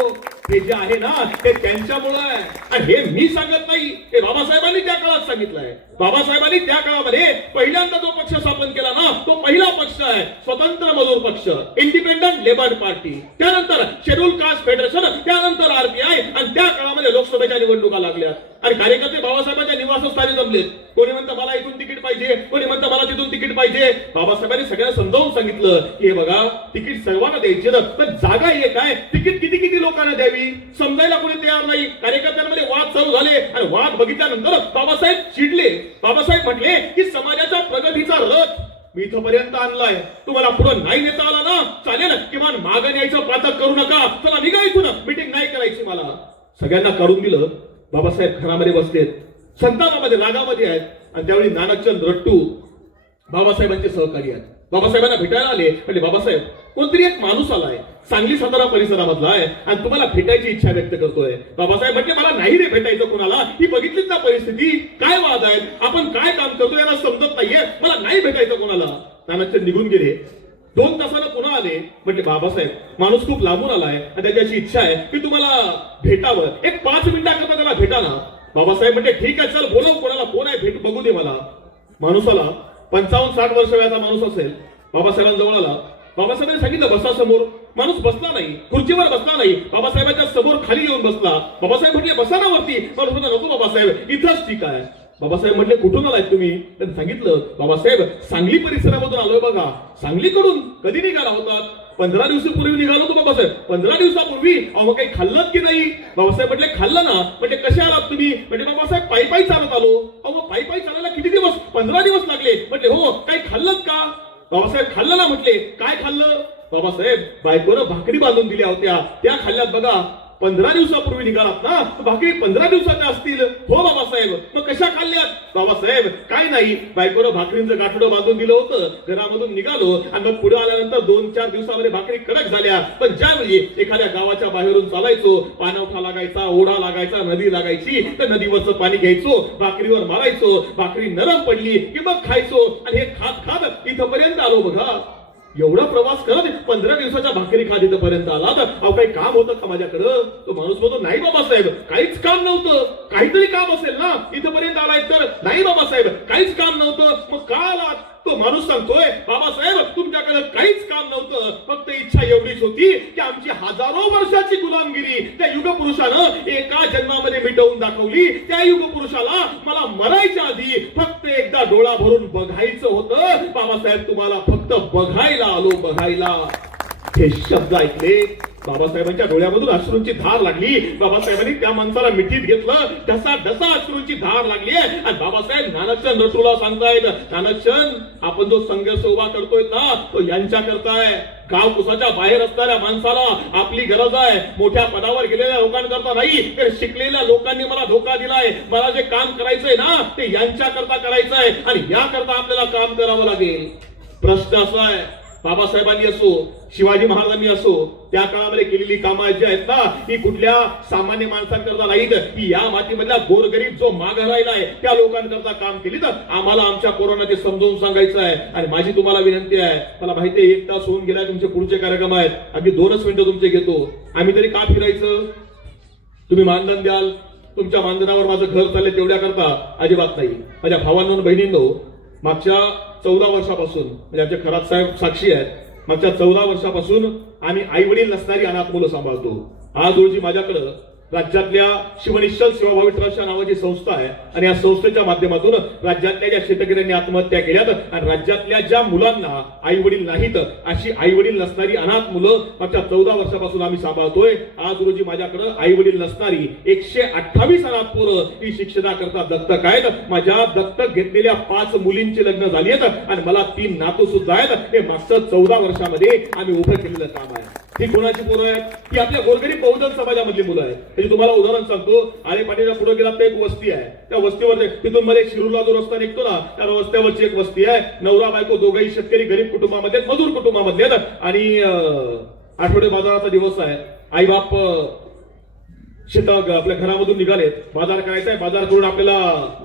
हे जे आहे ना ते त्यांच्यामुळे आहे, आणि हे मी सांगत नाही, हे बाबासाहेबांनी त्या काळात सांगितलंय. बाबासाहेबांनी त्या काळामध्ये पहिल्यांदा जो पक्ष स्थापन केला ना, तो पहिला पक्ष आहे स्वतंत्र मजूर पक्ष, इंडिपेंडंट लेबर पार्टी. त्यानंतर शेड्यूल कास्ट फेडरेशन, त्यानंतर आरपीआय, आणि त्या काळामध्ये लोकसभेच्या निवडणुका लागल्या, आणि कार्यकर्ते बाबासाहेबांच्या निवासस्थानी जमलेत. कोणी म्हणतं मला इथून तिकीट पाहिजे, कोणी म्हणतं मला तिथून तिकीट पाहिजे. बाबासाहेबांनी सगळ्यांना समजावून सांगितलं की हे बघा तिकीट सर्वांना द्यायचे ना, पण जागा एक आहे, तिकीट किती किती लोकांना द्यावी समजायला कोणी तयार नाही. कार्यकर्त्यांमध्ये वाद चालू झाले, आणि वाद बघितल्यानंतर बाबासाहेब चिडले. बाबासाहेब म्हटले की समाजाच्या प्रगतीचा रथ मी इथपर्यंत आणलाय, तुम्हाला पुढे नाही नेता आला ना चालेल, किमान मागं न्यायचं पातक करू नका, चला निघा इथून, मीटिंग नाही करायची मला. सगळ्यांना काढून दिलं. बाबासाहेब घरामध्ये बसलेत, संतापामध्ये रागामध्ये आहेत, आणि त्यावेळी नानकचंद रट्टू बाबासाहेबांचे सहकारी आहेत. बाबासाहेबांना भेटायला आले. म्हणजे बाबासाहेब कोणतरी एक माणूस आलाय, सांगली सातारा परिसरामधला आहे, आणि तुम्हाला भेटायची इच्छा व्यक्त करतोय. बाबासाहेब म्हटले मला नाही रे भेटायचं कोणाला, ही बघितलीच ना परिस्थिती, काय वाद आहेत, आपण काय काम करतोय यांना समजत नाहीये, मला नाही भेटायचं कोणाला. नानकचंद निघून गेले. 2 तासानं पुन्हा आले. म्हटले बाबासाहेब माणूस खूप लांबून आलाय, आणि त्याची इच्छा आहे की तुम्हाला भेटावं, एक 5 मिनिटाकरता त्याला भेटा ना. बाबासाहेब म्हटले ठीक आहे चल बोलव, कोणाला कोण आहे भेट बघू दे मला. माणूस आला, 55-60 वर्ष वयाचा माणूस असेल. बाबासाहेबांजवळ आला. बाबासाहेबांनी सांगितलं बसा समोर. माणूस बसला नाही, खुर्चीवर बसला नाही, बाबासाहेबांच्या समोर खाली येऊन बसला. बाबासाहेब म्हटले बसा ना वरती. माणूस म्हटला नको बाबासाहेब इथंच ठीक आहे. बाबासाहेब म्हटले कुठून आलाय तुम्ही. त्यांनी सांगितलं बाबासाहेब सांगली परिसरामधून आलोय बघा. सांगलीकडून कधी निघाला होतात. 15 दिवसापूर्वी निघालो होतो बाबासाहेब. 15 दिवसापूर्वी. अहो काही खाल्लं की नाही. बाबासाहेब म्हटले खाल्लं ना. म्हणजे कसे आलात तुम्ही. म्हणजे बाबासाहेब पायी पायी चालत आलो. अहो पायी पायी चालायला किती दिवस. 15 दिवस लागले. म्हटले हो काही खाल्लं का. बाबासाहेब खाल्लं ना. म्हटले काय खाल्लं. बाबासाहेब बायकोनं भाकरी बांधून दिल्या होत्या, त्या खाल्ल्यात बघा. 15 दिवसापूर्वी निघालात ना, भाकरी 15 दिवसाच्या असतील. हो बाबासाहेब. मग कशा खाल्ल्यात. बाबासाहेब काय नाही, बायकोनं भाकरींचं गाठोडं बांधून दिलं होतं, घरामधून निघालो, आणि मग पुढे आल्यानंतर 2-4 दिवसामध्ये भाकरी कडक झाल्या. पण ज्यावेळी एखाद्या गावाच्या बाहेरून चालायचो, पाणवठा लागायचा, ओढा लागायचा, नदी लागायची, तर नदीवरचं पाणी घ्यायचो, भाकरीवर मारायचो, भाकरी नरम पडली की मग खायचो, आणि हे खात खात इथपर्यंत आलो बघा. एवढा प्रवास करत 15 दिवसाच्या भाकरी खात इथपर्यंत आला. तर अहो काही काम होतं का माझ्याकडं. तो माणूस म्हणतो नाही बाबासाहेब काहीच काम नव्हतं. काहीतरी काम असेल ना इथपर्यंत आलाय तर. नाही बाबासाहेब काहीच काम नव्हतं. मग का आलात. तो माणूस सांगतोय बाबासाहेब तुमच्याकडे काहीच काम नव्हतं, फक्त इच्छा एवढीच होती की आमची हजारो वर्षाची गुलामगिरी त्या युगपुरुषानं एका जन्मामध्ये मिटवून दाखवली. त्या युगपुरुषाला मला मरायच्या आधी फक्त एकदा डोळा भरून बघायचं होतं. बाबासाहेब तुम्हाला फक्त बघायला आलो, बघायला. हे शब्द ऐकले बाबासाहेबांच्या डोळ्यामधून अश्रूंची धार लागली. बाबासाहेबांनी त्या माणसाला मिठीत घेतलं. ढसा ढसा अश्रूंची धार लागली. आणि बाबासाहेब नानकचंद रटूला सांगतायत नानकचंद आपण जो संघर्ष उभा करतोय ना तो यांच्या करताय. गाव कुसाच्या बाहेर असणाऱ्या माणसाला आपली गरज आहे. मोठ्या पदावर गेलेल्या लोकांकरता नाही, तर शिकलेल्या लोकांनी मला धोका दिलाय. मला जे काम करायचंय ना ते यांच्या करता करायचंय, आणि याकरता आपल्याला काम करावं लागेल. प्रश्न असा आहे बाबासाहेबांनी असो, शिवाजी महाराजांनी असो, त्या काळामध्ये केलेली कामं जी आहेत ना ही कुठल्या सामान्य माणसांकरता नाहीत. ही या मातीमधल्या गोरगरीब जो मागं राहिलाय त्या लोकांकरता काम केली. तर आम्हाला आमच्या कोरोना ते समजावून सांगायचं आहे. आणि माझी तुम्हाला विनंती आहे, मला माहिती आहे 1 तास होऊन गेलाय, तुमचे पुढचे कार्यक्रम आहेत, अगदी 2च मिनिटं तुमचे घेतो. आम्ही तरी का फिरायचं. तुम्ही मानधन द्याल, तुमच्या मानधनावर माझं घर चाललंय तेवढ्या करता अजिबात नाही. माझ्या भावांनो बहिणींनो, मागच्या 14 वर्षापासून म्हणजे आमचे खरात साहेब साक्षी आहेत, मागच्या 14 वर्षापासून आम्ही आई वडील नसणारी अनाथ मुलं सांभाळतो. आज रोजी माझ्याकडं राज्यातल्या शिवनिश्चल सेवाभावी ट्रस्ट या नावाची संस्था आहे आणि या संस्थेच्या माध्यमातून राज्यातल्या ज्या शेतकऱ्यांनी आत्महत्या केल्यात आणि राज्यातल्या ज्या मुलांना आई वडील नाहीत अशी आई वडील नसणारी अनाथ मुलं मागच्या 14 वर्षापासून आम्ही सांभाळतोय. आज रोजी माझ्याकडे आई वडील नसणारी 128 अनाथ पोरं ही शिक्षणाकरता दत्तक आहेत. माझ्या दत्तक घेतलेल्या 5 मुलींची लग्न झाली आहेत आणि मला 3 नातू सुद्धा आहेत. हे मागचं 14 वर्षामध्ये आम्ही उभं केलेलं काम आहे. ही कोणाची पोरं आहेत? ही आपल्या गोरगरीब बहुजन समाजामधली मुलं आहेत. म्हणजे तुम्हाला उदाहरण सांगतो, आळे पाटीच्या पुढे गेला तर एक वस्ती आहे. त्या वस्तीवर तिथून मध्ये शिरूरला जो रस्ता निघतो ना, त्या रस्त्यावरची एक वस्ती आहे. नवरा बायको दोघंही शेतकरी गरीब कुटुंबामध्ये मजूर कुटुंबामधले आहेत आणि आठवडे बाजाराचा दिवस आहे. आई बाप शेता आपल्या घरामधून निघालेत, बाजार करायचा आहे. बाजार करून आपल्याला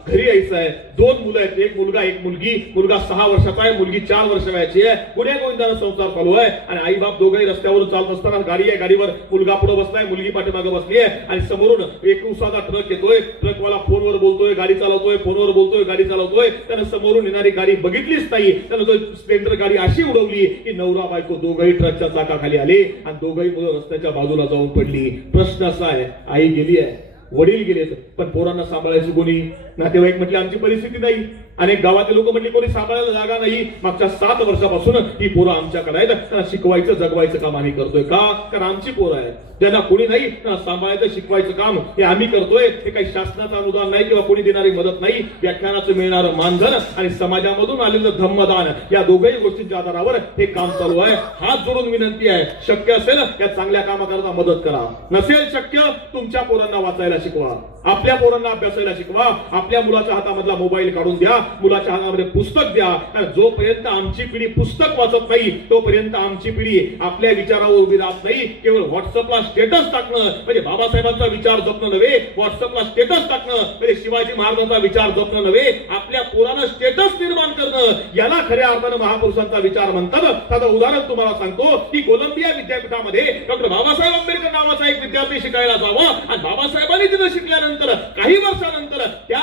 घरी यायचं आहे. 2 मुलं आहेत, एक मुलगा एक मुलगी. मुलगा 6 वर्षाचा आहे, मुलगी 4 वर्ष वयाची आहे. पुण्या गोविंदाचा संसार चालू आहे आणि आई बाप दोघंही रस्त्यावरून चालत असताना गाडी आहे, गाडीवर मुलगा पुढे बसलाय, मुलगी पाठीमागे बसली आहे आणि समोरून एक उसाचा ट्रक येतोय. ट्रकवाला फोनवर बोलतोय, गाडी चालवतोय, फोनवर बोलतोय, गाडी चालवतोय. त्यानं समोरून येणारी गाडी बघितलीच नाही. त्यानं तो स्प्लेंडर गाडी अशी उडवली की नवरा बायको दोघंही ट्रकच्या चाकाखाली आले आणि दोघंही मुलं रस्त्याच्या बाजूला जाऊन पडली. प्रश्न असा आहे, आई गेली आहे, वडील गेलेत, पण पोरांना सांभाळायची कोणी? नातेवाईक म्हटले आमची परिस्थिती नाही. अनेक गावातील लोक म्हटले कोणी सांभाळायला जागा नाही. मागच्या 7 वर्षापासून ही पोरं आमच्याकडे आहेत. त्यांना शिकवायचं जगवायचं काम आम्ही करतोय. का? कारण आमची पोरं आहेत, ज्यांना कोणी नाही, त्यांना सांभाळायचं शिकवायचं काम हे आम्ही करतोय. हे काही शासनाचं अनुदान नाही किंवा कोणी देणारी मदत नाही. व्याख्यानाचं मिळणारं मानधन आणि समाजामधून आलेलं धम्मदान या दोघही गोष्टींच्या आधारावर हे काम चालू आहे. हात जोडून विनंती आहे, शक्य असेल या चांगल्या कामाकरता मदत करा. नसेल शक्य, तुमच्या पोरांना वाचायला शिकवा, आपल्या पोरांना अभ्यासायला शिकवा. आपल्या मुलाच्या हातामधला मोबाईल काढून द्या, मुलाच्या हातामध्ये पुस्तक द्या. कारण जोपर्यंत आमची पिढी पुस्तक वाचत नाही तोपर्यंत आमची पिढी आपल्या विचारावर उभी राहत नाही. केवळ व्हॉट्सअपला स्टेटस टाकणं म्हणजे बाबासाहेबांचा विचार जपणं नव्हे, व्हॉट्सअपला स्टेटस टाकणं म्हणजे शिवाजी महाराजांचा विचार जपणं नव्हे, आपल्या पोरानं स्टेटस निर्माण करणं याला खऱ्या अर्थानं महापुरुषांचा विचार म्हणतात. साधं उदाहरण तुम्हाला सांगतो की कोलंबिया विद्यापीठामध्ये डॉक्टर बाबासाहेब आंबेडकर नावाचा एक विद्यार्थी शिकायला जावा आणि बाबासाहेबांनी तिथं शिकल्यानंतर काही वर्षानंतर त्या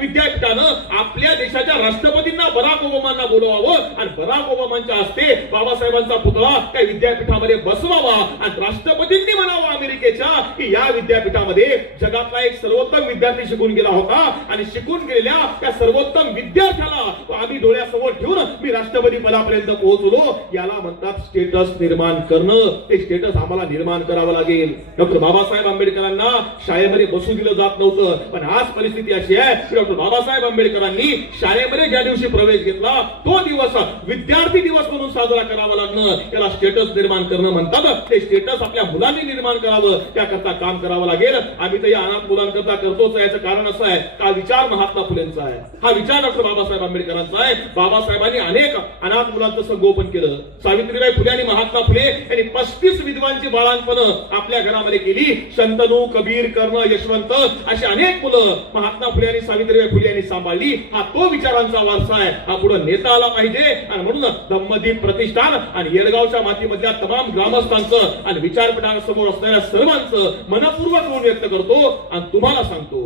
विद्यापीठानं आपल्या देशाच्या राष्ट्रपतींना बराक ओबामांना बोलवावं आणि बराक ओबामांच्या हस्ते बाबासाहेबांचा पुतळा त्या विद्यापीठामध्ये बसवावा आणि राष्ट्रपतींनी म्हणावं अमेरिकेच्या की या विद्यापीठामध्ये जगातला एक सर्वोत्तम विद्यार्थी शिकून गेला होता आणि शिकून गेलेल्या त्या सर्वोत्तम विद्यार्थ्याला आम्ही डोळ्यासमोर ठेवून मी राष्ट्रपती पदापर्यंत पोहोचलो. याला म्हणतात स्टेटस निर्माण करणं. ते स्टेटस आम्हाला निर्माण करावं लागेल. डॉक्टर बाबासाहेब आंबेडकरांना शाळेमध्ये बसू दिलं जात नव्हतं, पण आज परिस्थिती अशी आहे की डॉक्टर बाबासाहेब आंबेडकरांनी शाळेमध्ये ज्या दिवशी प्रवेश घेतला तो दिवस विद्यार्थी दिवस म्हणून साजरा करावा लागणं, त्याला स्टेटस निर्माण करणं म्हणतात. ते स्टेटस आपल्या मुलांनी निर्माण करावं, त्याकरता काम करावं लागेल. आम्ही तर या अनाथ मुलांकरता करतोच. याचं कारण असं आहे का विचार महात्मा फुलेंचा आहे, हा विचार डॉक्टर बाबासाहेब आंबेडकरांचा आहे. बाबासाहेबांनी अनेक अनाथ मुलांचं संगोपन केलं. सावित्रीबाई फुले आणि महात्मा फुले यांनी 35 विद्वांची बाळांपण आपल्या घरामध्ये केली. शंतनू, कबीर, कर्ण, यशवंत अशी अनेक मुलं महात्मा फुले आणि सावित्रीबाई फुले यांनी सांभाळली. हा तो विचारांचा वारसा आहे, हा पुढे नेता आला पाहिजे. आणि म्हणून धम्मदीप प्रतिष्ठान आणि येडगावच्या मातीमधल्या तमाम ग्रामस्थांचं आणि विचारपीठासमोर असणाऱ्या सर्वांचं मनपूर्वक ऋण व्यक्त करतो आणि तुम्हाला सांगतो,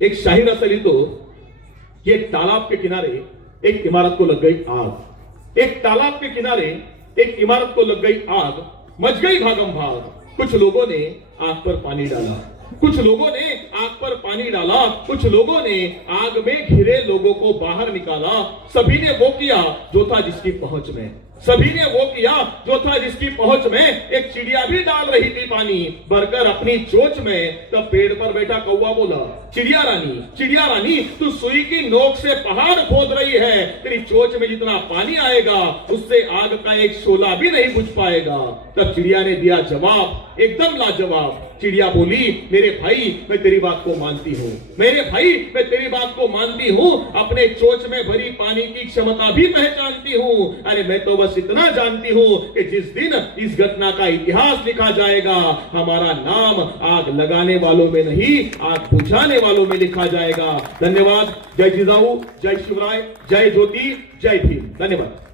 एक शाहीर असं लिहितो की एक तालाब के किनारे एक इमारत को लग गई आग, एक तालाब के किनारे एक इमारत को लग गई आग, मच गई भागम भाग, कुछ लोगों ने आग पर पानी डाला, कुछ लोगों ने आग पर पानी डाला, कुछ लोगों ने आग में घिरे लोगों को बाहर निकाला, सभी ने वो किया जो था जिसकी पहुंच में, सभी ने वो किया जो था जिसकी पहुंच में। एक चिड़िया भी डाल रही थी पानी भरकर अपनी चोंच में, तब पेड़ पर बैठा कौवा बोला, चिड़िया रानी तू सुई की नोक से पहाड़ खोद रही है, तेरी चोंच में जितना पानी आएगा उससे आग का एक शोला भी नहीं बुझ पाएगा। तब चिड़िया ने दिया जवाब एकदम लाजवाब, चिड़िया बोली मेरे भाई मैं तेरी बात को मानती हूँ, मेरे भाई मैं तेरी बात को मानती हूँ, अपने चोंच में भरी पानी की क्षमता भी पहचानती हूँ, अरे मैं तो बस इतना जानती हूँ कि जिस दिन इस घटना का इतिहास लिखा जाएगा हमारा नाम आग लगाने वालों में नहीं आग बुझाने वालों में लिखा जाएगा। धन्यवाद। जय जिजाऊ, जय शिवराय, जय ज्योति, जय भीम। धन्यवाद।